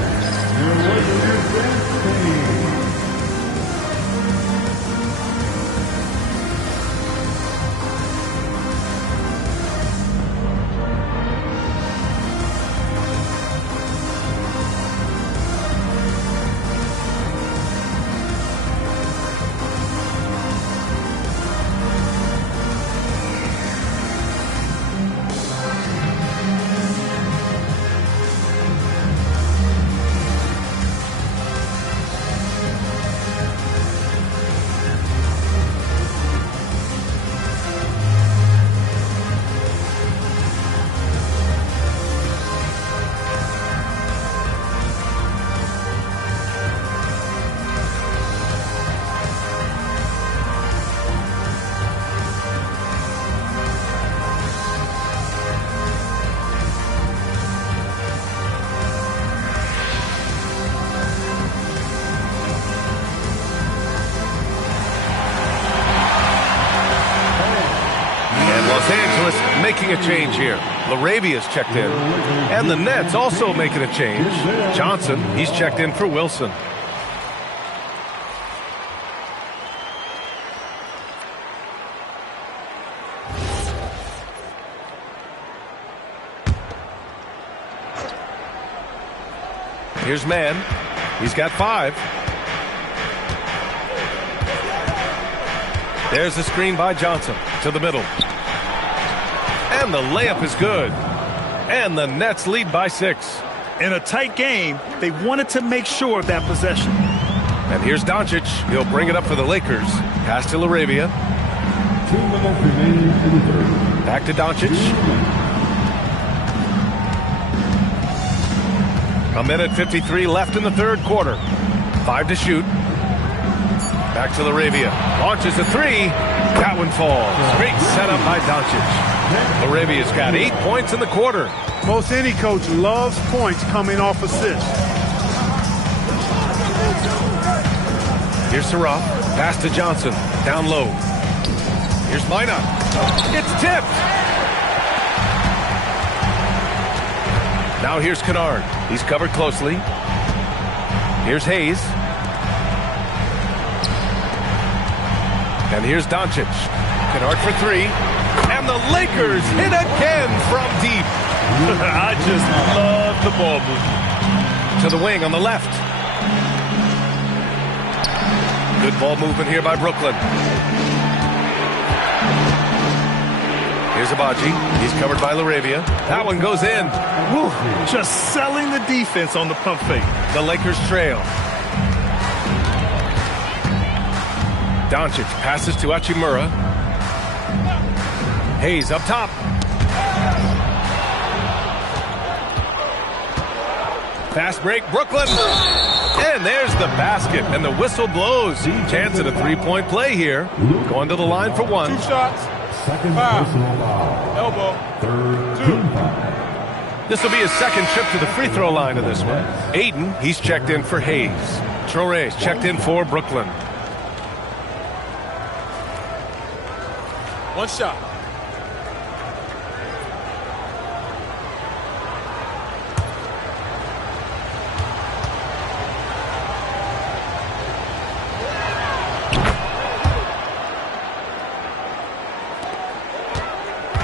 Making a change here. Larabia's checked in. And the Nets also making a change. Johnson, he's checked in for Wilson. Here's Mann. He's got 5. There's the screen by Johnson to the middle. And the layup is good. And the Nets lead by 6. In a tight game, they wanted to make sure of that possession. And here's Doncic. He'll bring it up for the Lakers. Pass to Larabia. 2 minutes remaining in the third. Back to Doncic. 1:53 left in the third quarter. 5 to shoot. Back to Larabia. Launches a 3. That one falls. Great setup by Doncic. Larabia's got 8 points in the quarter. Most any coach loves points coming off assists. Here's Saraf. Pass to Johnson. Down low. Here's Minot. It's tipped. Now here's Kunad. He's covered closely. Here's Hayes. And here's Doncic. Kunad for 3. And the Lakers hit again from deep. I just love the ball movement. To the wing on the left. Good ball movement here by Brooklyn. Here's Abaji. He's covered by Larabia. That one goes in. Woo, just selling the defense on the pump fake. The Lakers trail. Doncic passes to Hachimura. Hayes up top. Fast break, Brooklyn. And there's the basket, and the whistle blows. Chance at a 3-point play here. Going to the line for 1. 2 shots. Second Foul. personal foul. Elbow. Third 2. team foul. This will be his second trip to the free throw line in this one. Aiden, he's checked in for Hayes. Traore's checked in for Brooklyn. 1 shot.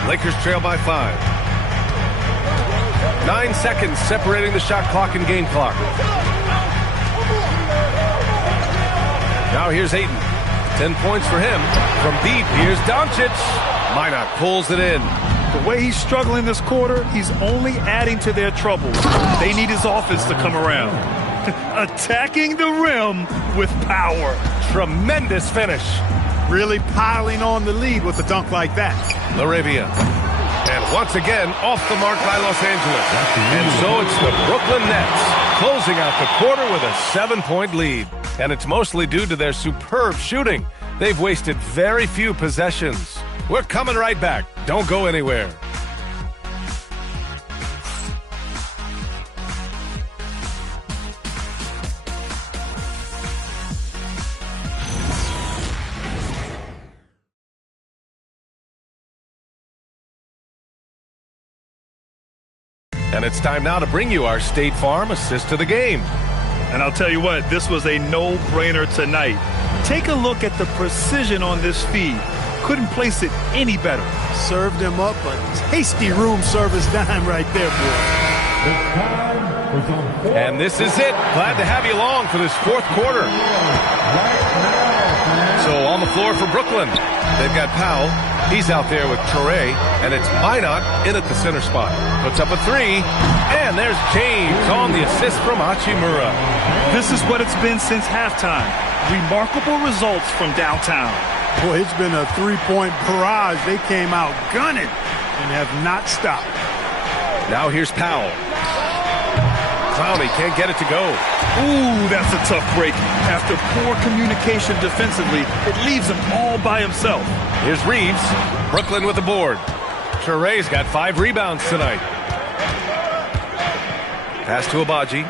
Lakers trail by 5. 9 seconds separating the shot clock and game clock. Now here's Ayton. 10 points for him. From deep, here's Doncic. Minot pulls it in. The way he's struggling this quarter, he's only adding to their troubles. They need his offense to come around. Attacking the rim with power. Tremendous finish. Really piling on the lead with a dunk like that. Laravia. And once again, off the mark by Los Angeles. And so it's the Brooklyn Nets closing out the quarter with a 7-point lead. And it's mostly due to their superb shooting. They've wasted very few possessions. We're coming right back. Don't go anywhere. And it's time now to bring you our State Farm assist to the game. And I'll tell you what, this was a no-brainer tonight. Take a look at the precision on this feed. Couldn't place it any better. Served him up a tasty room service dime right there, boy. And this is it. Glad to have you along for this fourth quarter. So on the floor for Brooklyn, they've got Powell. He's out there with Toure, and it's Minot in at the center spot. Puts up a three, and there's James on the assist from Hachimura. This is what it's been since halftime. Remarkable results from downtown. Boy, it's been a three-point barrage. They came out gunning and have not stopped. Now here's Powell. Clowney can't get it to go. Ooh, that's a tough break. After poor communication defensively, it leaves him all by himself. Here's Reeves. Brooklyn with the board. Toure's got 5 rebounds tonight. Pass to Abaji.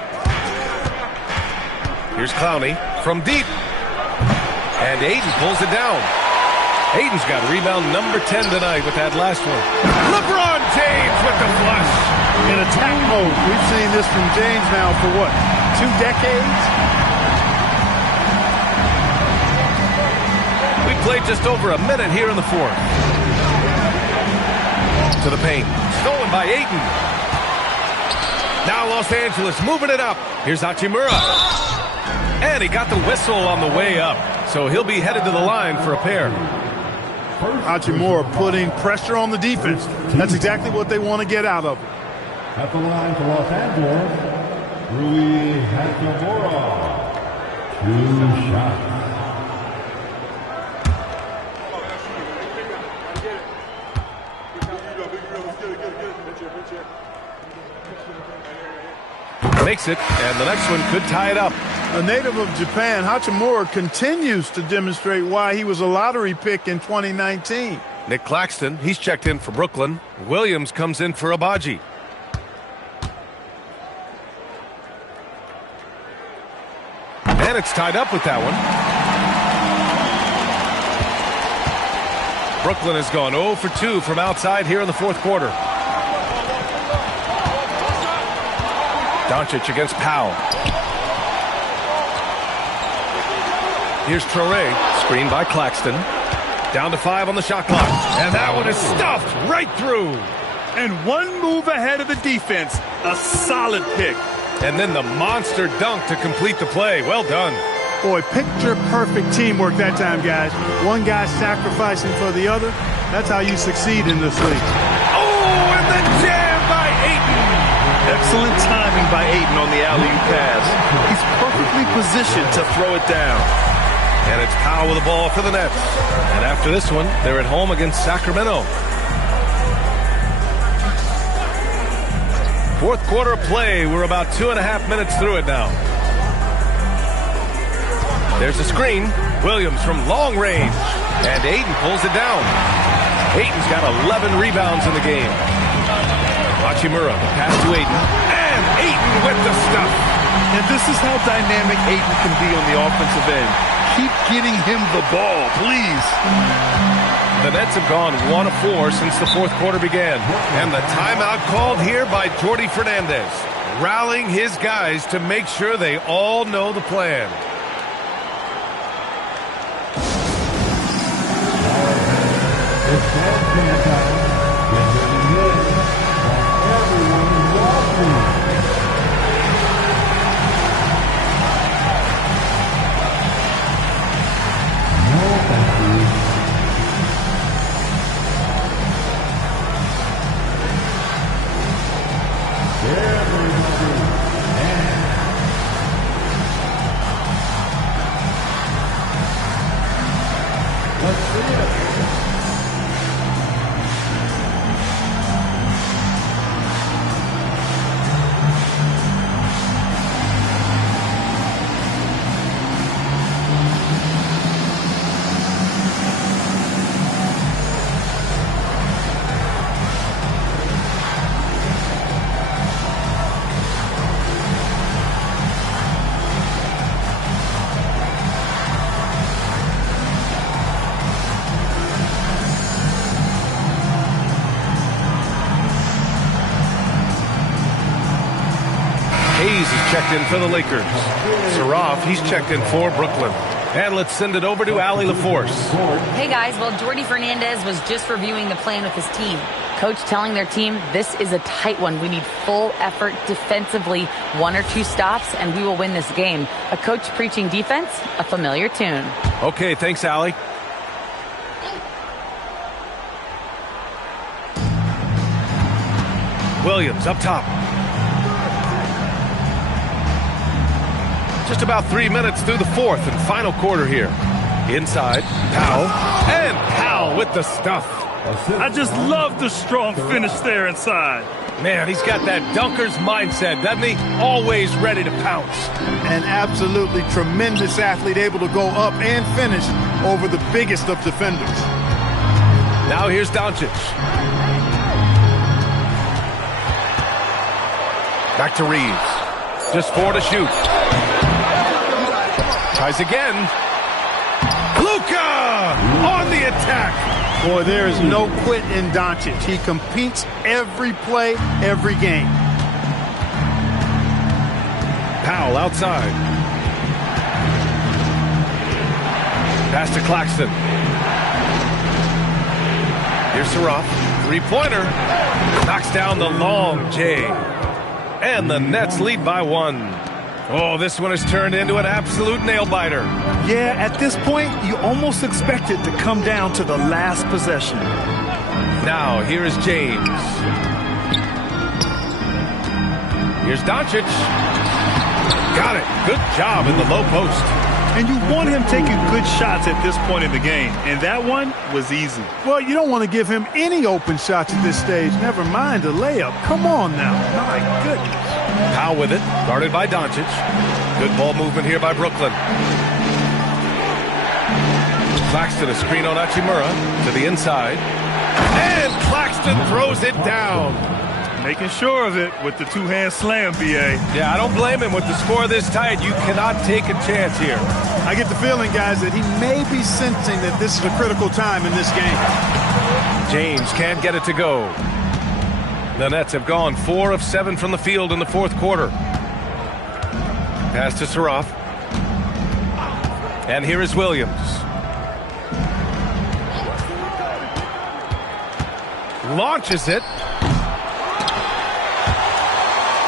Here's Clowney from deep. And Ayton pulls it down. Ayton's got rebound number 10 tonight with that last one. LeBron James with the flush. In attack mode. We've seen this from James now for what, 2 decades? We played just over a minute here in the fourth. To the paint. Stolen by Ayton. Now Los Angeles moving it up. Here's Hachimura. And he got the whistle on the way up. So he'll be headed to the line for a pair. Hachimura putting pressure on the defense. That's exactly what they want to get out of it. At the line for Los Angeles, Rui Hachimura. 2 shots. Makes it, and the next one could tie it up. A native of Japan, Hachimura continues to demonstrate why he was a lottery pick in 2019. Nick Claxton, he's checked in for Brooklyn. Williams comes in for Abaji. And it's tied up with that one. Brooklyn has gone 0 for 2 from outside here in the fourth quarter. Doncic against Powell. Here's Toure, screened by Claxton. Down to 5 on the shot clock. And that one is stuffed right through. And one move ahead of the defense. A solid pick. And then the monster dunk to complete the play. Well done. Boy, picture-perfect teamwork that time, guys. One guy sacrificing for the other. That's how you succeed in this league. Oh, and the jam by Ayton. Excellent timing by Ayton on the alley-oop pass. He's perfectly positioned to throw it down. And it's Powell with the ball for the Nets. And after this one, they're at home against Sacramento. Fourth quarter of play. We're about 2.5 minutes through it now. There's a screen. Williams from long range. And Ayton pulls it down. Ayton's got 11 rebounds in the game. Hachimura, the pass to Ayton. And Ayton with the stuff. And this is how dynamic Ayton can be on the offensive end. Keep getting him the ball, please. The Nets have gone 1 of 4 since the fourth quarter began. And the timeout called here by Jordi Fernandez, rallying his guys to make sure they all know the plan. Reeves is checked in for the Lakers. Saraf, he's checked in for Brooklyn. And let's send it over to Allie LaForce. Hey guys, well, Jordi Fernandez was just reviewing the plan with his team. Coach telling their team, this is a tight one. We need full effort defensively, 1 or 2 stops, and we will win this game. A coach preaching defense, a familiar tune. Okay, thanks, Allie. Williams up top. Just about 3 minutes through the fourth and final quarter here. Inside, Powell. And Powell with the stuff. I just love the strong finish there inside. Man, he's got that dunker's mindset, doesn't he? Always ready to pounce. An absolutely tremendous athlete, able to go up and finish over the biggest of defenders. Now here's Doncic. Back to Reeves. Just 4 to shoot. Tries again. Luka on the attack. Boy, there is no quit in Doncic. He competes every play, every game. Powell outside. Pass to Claxton. Here's Saraf. 3-pointer. Knocks down the long J. And the Nets lead by 1. Oh, this one has turned into an absolute nail-biter. Yeah, at this point, you almost expect it to come down to the last possession. Now, here is James. Here's Doncic. Got it. Good job in the low post. And you want him taking good shots at this point in the game, and that one was easy. Well, you don't want to give him any open shots at this stage. Never mind a layup. Come on now. My goodness. Powell with it, guarded by Doncic. Good ball movement here by Brooklyn. Claxton, a screen on Hachimura to the inside. And Claxton throws it down. Making sure of it with the two-hand slam, B.A. Yeah, I don't blame him with the score this tight. You cannot take a chance here. I get the feeling, guys, that he may be sensing that this is a critical time in this game. James can't get it to go. The Nets have gone 4 of 7 from the field in the fourth quarter. Pass to Saraf. And here is Williams. Launches it.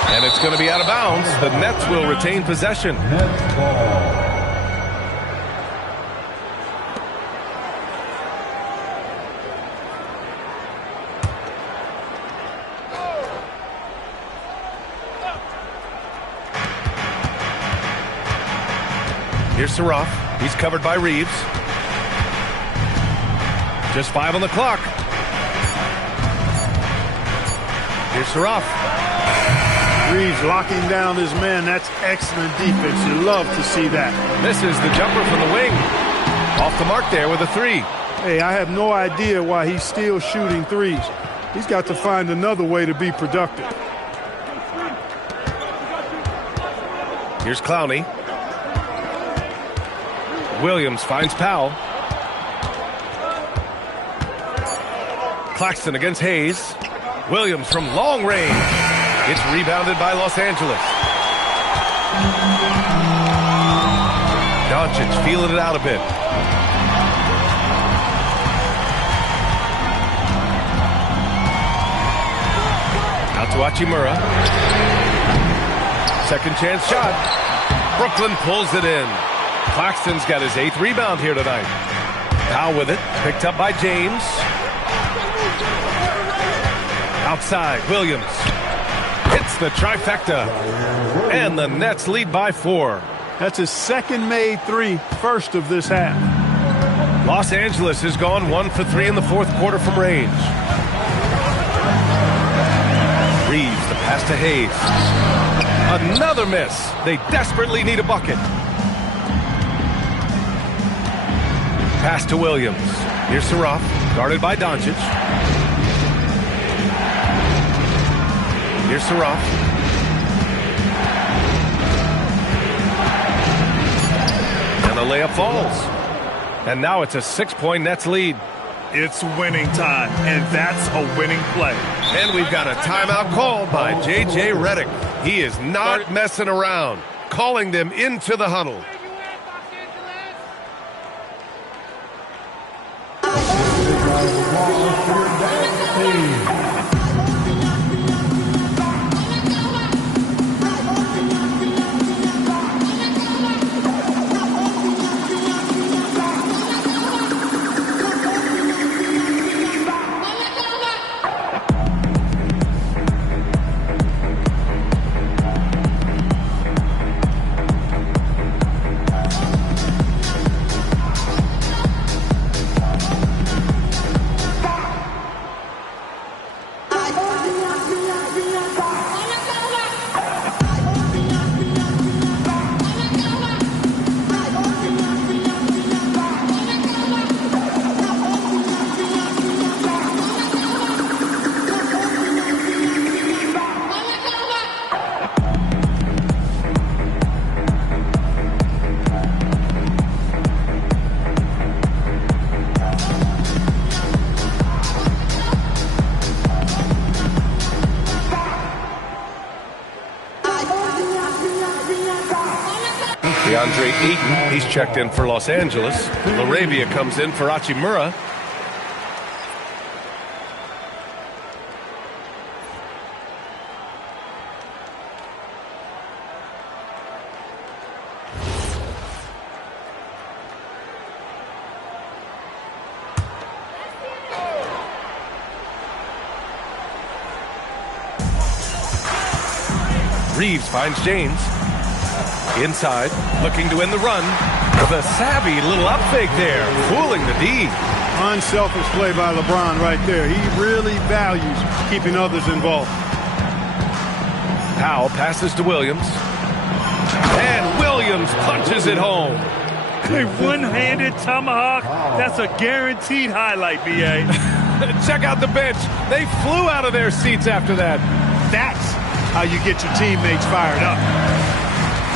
And it's going to be out of bounds. The Nets will retain possession. Nets ball. Here's Saraf. He's covered by Reeves. Just 5 on the clock. Here's Saraf. Reeves locking down his man. That's excellent defense. You love to see that. Misses the jumper from the wing. Off the mark there with a 3. Hey, I have no idea why he's still shooting threes. He's got to find another way to be productive. Here's Clowney. Williams finds Powell. Claxton against Hayes. Williams from long range. It's rebounded by Los Angeles. Doncic feeling it out a bit. Out to Hachimura. Second chance shot. Brooklyn pulls it in. Claxton's got his 8th rebound here tonight. Powell with it. Picked up by James. Outside, Williams. Hits the trifecta. And the Nets lead by 4. That's his second made 3, first of this half. Los Angeles has gone 1 for 3 in the fourth quarter from range. Reeves, the pass to Hayes. Another miss. They desperately need a bucket. Pass to Williams. Here's Saraf, guarded by Doncic. Here's Saraf. And the layup falls. And now it's a 6-point Nets lead. It's winning time, and that's a winning play. And we've got a timeout called by J.J. Redick. He is not messing around, calling them into the huddle. DeAndre Ayton, he's checked in for Los Angeles. LaRavia comes in for Hachimura. Reeves finds James. Inside, looking to win the run. The savvy little up fake there, fooling the D. Unselfish play by LeBron right there. He really values keeping others involved. Powell passes to Williams. And Williams punches it home. A one-handed tomahawk. That's a guaranteed highlight, B.A. Check out the bench. They flew out of their seats after that. That's how you get your teammates fired up.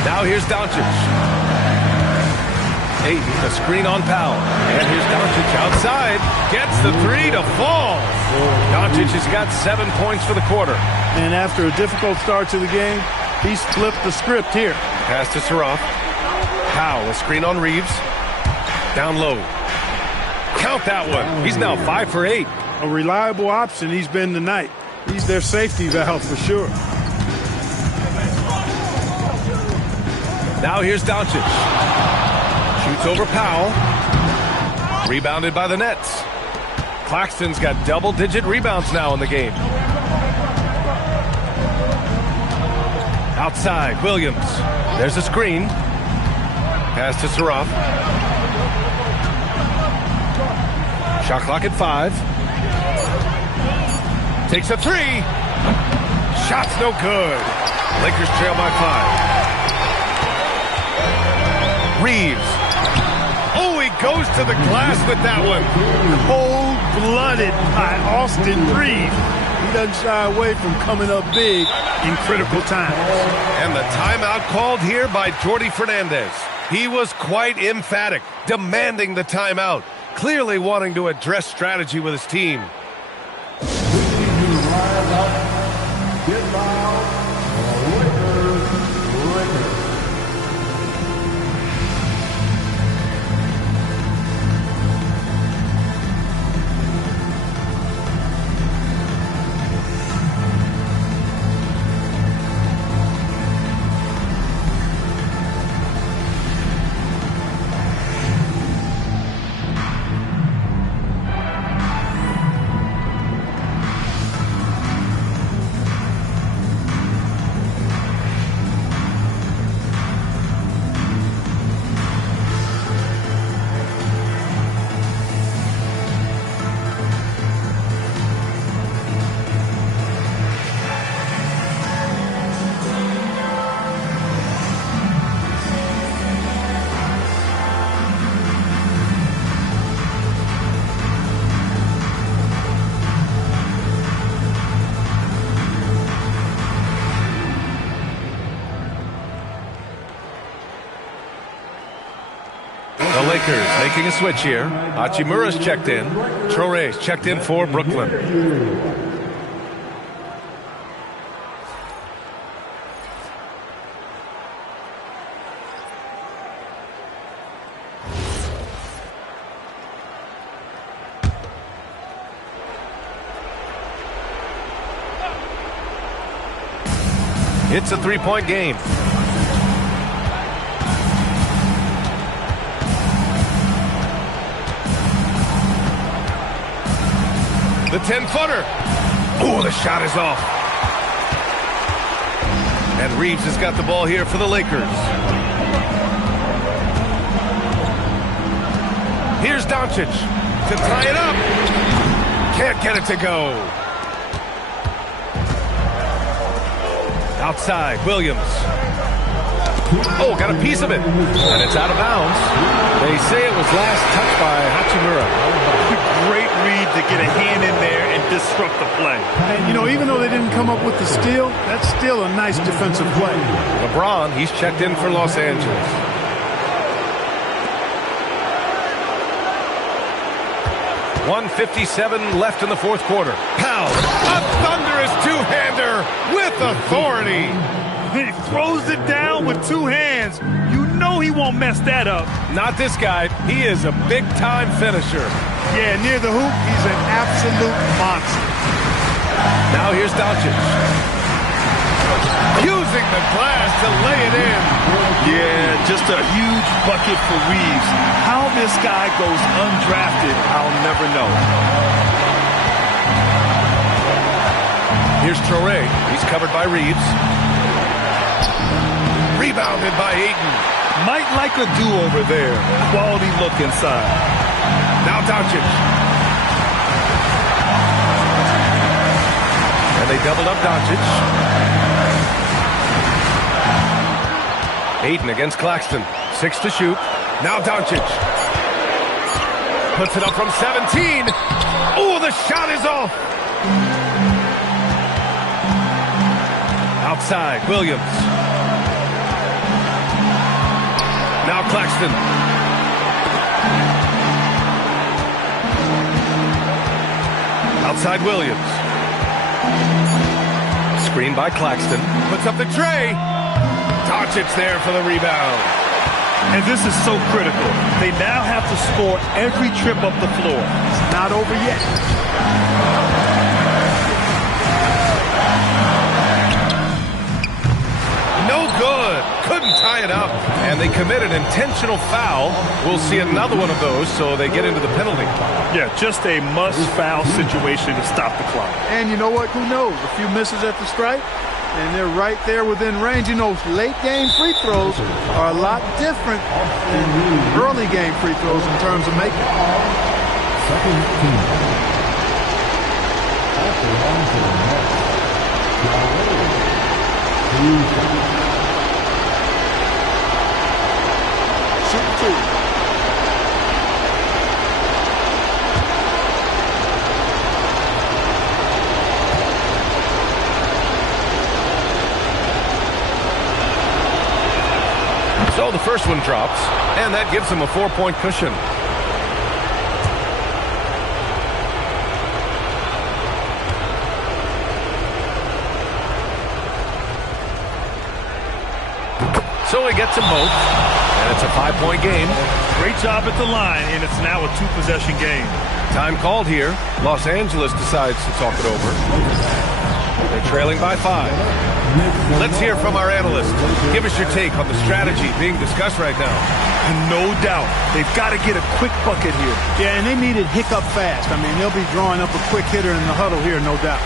Now here's Doncic. Ayton, a screen on Powell. And here's Doncic outside. Gets the three to fall. Doncic has got 7 points for the quarter. And after a difficult start to the game, he's flipped the script here. Pass to Saroff. Powell, a screen on Reeves. Down low. Count that one. He's now 5 for 8. A reliable option he's been tonight. He's their safety valve for sure. Now here's Doncic. Shoots over Powell. Rebounded by the Nets. Claxton's got double-digit rebounds now in the game. Outside, Williams. There's a screen. Pass to Saroff. Shot clock at 5. Takes a 3. Shot's no good. Lakers trail by 5. Reeves. Oh, he goes to the glass with that one. Cold-blooded by Austin Reeves. He doesn't shy away from coming up big in critical times. And the timeout called here by Jordi Fernandez. He was quite emphatic, demanding the timeout, clearly wanting to address strategy with his team. Get loud. Lakers. Lakers making a switch here. Hachimura's checked in. Traore's checked in for Brooklyn. It's a three-point game. The 10-footer. Oh, the shot is off. And Reeves has got the ball here for the Lakers. Here's Doncic to tie it up. Can't get it to go. Outside, Williams. Oh, got a piece of it. And it's out of bounds. They say it was last touched by Hachimura. Great read to get a hand in there and disrupt the play. And, you know, even though they didn't come up with the steal, that's still a nice defensive play. LeBron, he's checked in for Los Angeles. .157 left in the fourth quarter. Powell, a thunderous two-hander with authority. He throws it down with two hands. You know he won't mess that up. Not this guy. He is a big-time finisher. Yeah, near the hoop, he's an absolute monster. Now here's Doncic. Using the glass to lay it in. Yeah, just a huge bucket for Reeves. How this guy goes undrafted, I'll never know. Here's Traore. He's covered by Reeves. Rebounded by Ayton. Might like a do-over there. Quality look inside. Now Doncic. And they doubled up Doncic. Ayton against Claxton. 6 to shoot. Now Doncic. Puts it up from 17. Oh, the shot is off. Outside, Williams. Now Claxton. Outside Williams. Screen by Claxton. Puts up the tray. Doncic there for the rebound. And this is so critical. They now have to score every trip up the floor. It's not over yet. No good. Couldn't tie it up. And they commit an intentional foul. We'll see another one of those, so they get into the penalty. Yeah, just a must-foul situation to stop the clock. And you know what? Who knows? A few misses at the stripe, and they're right there within range. You know, late-game free throws are a lot different than early-game free throws in terms of making. Second team. Also on to the net. Shooting two. So the first one drops, and that gives them a 4-point cushion. So he gets them both, and it's a 5-point game. Great job at the line, and it's now a 2-possession game. Time called here. Los Angeles decides to talk it over. They're trailing by 5. Let's hear from our analyst. Give us your take on the strategy being discussed right now. No doubt. They've got to get a quick bucket here. Yeah, and they need it hiccup fast. I mean, they'll be drawing up a quick hitter in the huddle here, no doubt.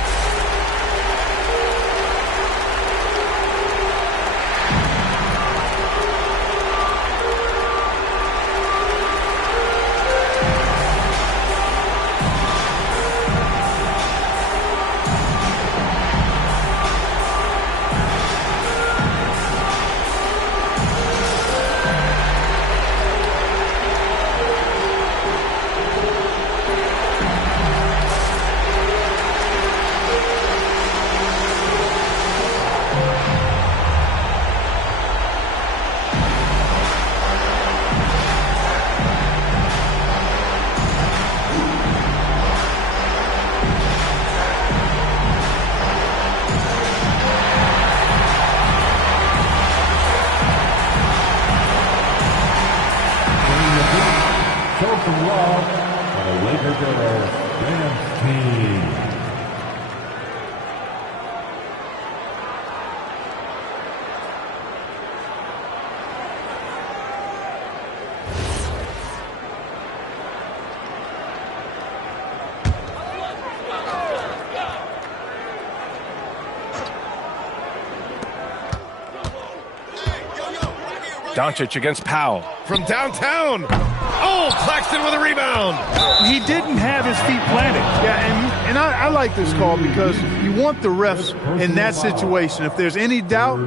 Doncic against Powell. From downtown. Oh, Claxton with a rebound. He didn't have his feet planted. Yeah, and I like this call because you want the refs in that situation. If there's any doubt,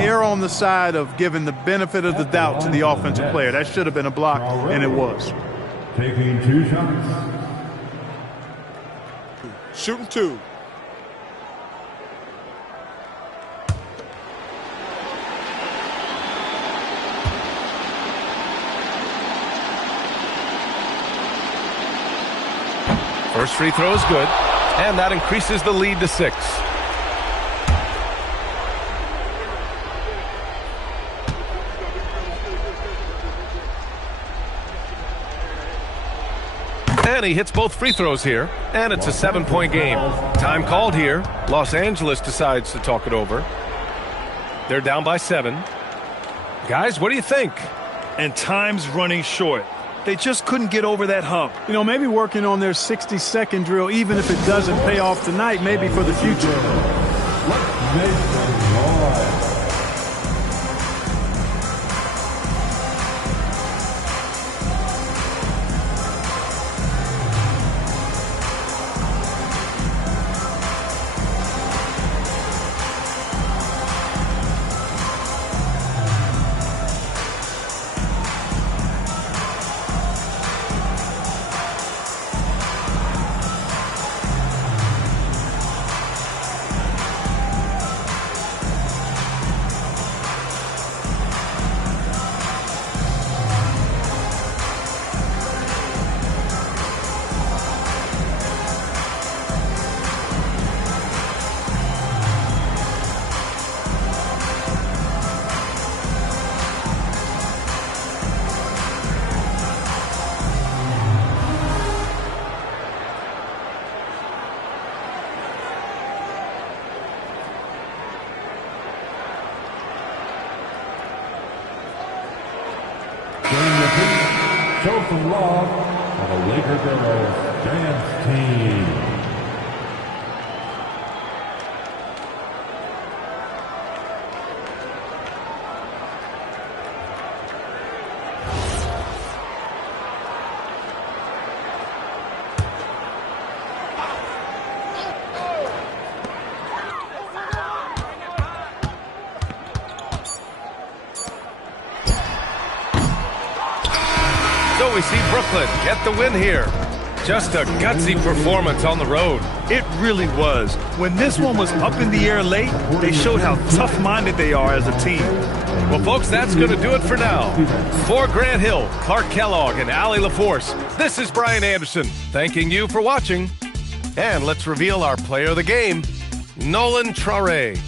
err on the side of giving the benefit of the doubt to the offensive player. That should have been a block, and it was. Taking 2 shots. Shooting 2. First free throw is good, and that increases the lead to 6. And he hits both free throws here, and it's a 7-point game. Time called here. Los Angeles decides to talk it over. They're down by 7. Guys, what do you think? And time's running short. They just couldn't get over that hump. You know, maybe working on their 60-second drill, even if it doesn't pay off tonight, maybe for the future. Show some love on the Laker Girls Dance Team. So we see Brooklyn get the win here. Just a gutsy performance on the road. It really was. When this one was up in the air late, they showed how tough-minded they are as a team. Well, folks, that's going to do it for now. For Grant Hill, Clark Kellogg, and Allie LaForce, this is Brian Anderson, thanking you for watching. And let's reveal our player of the game, Nolan Traore.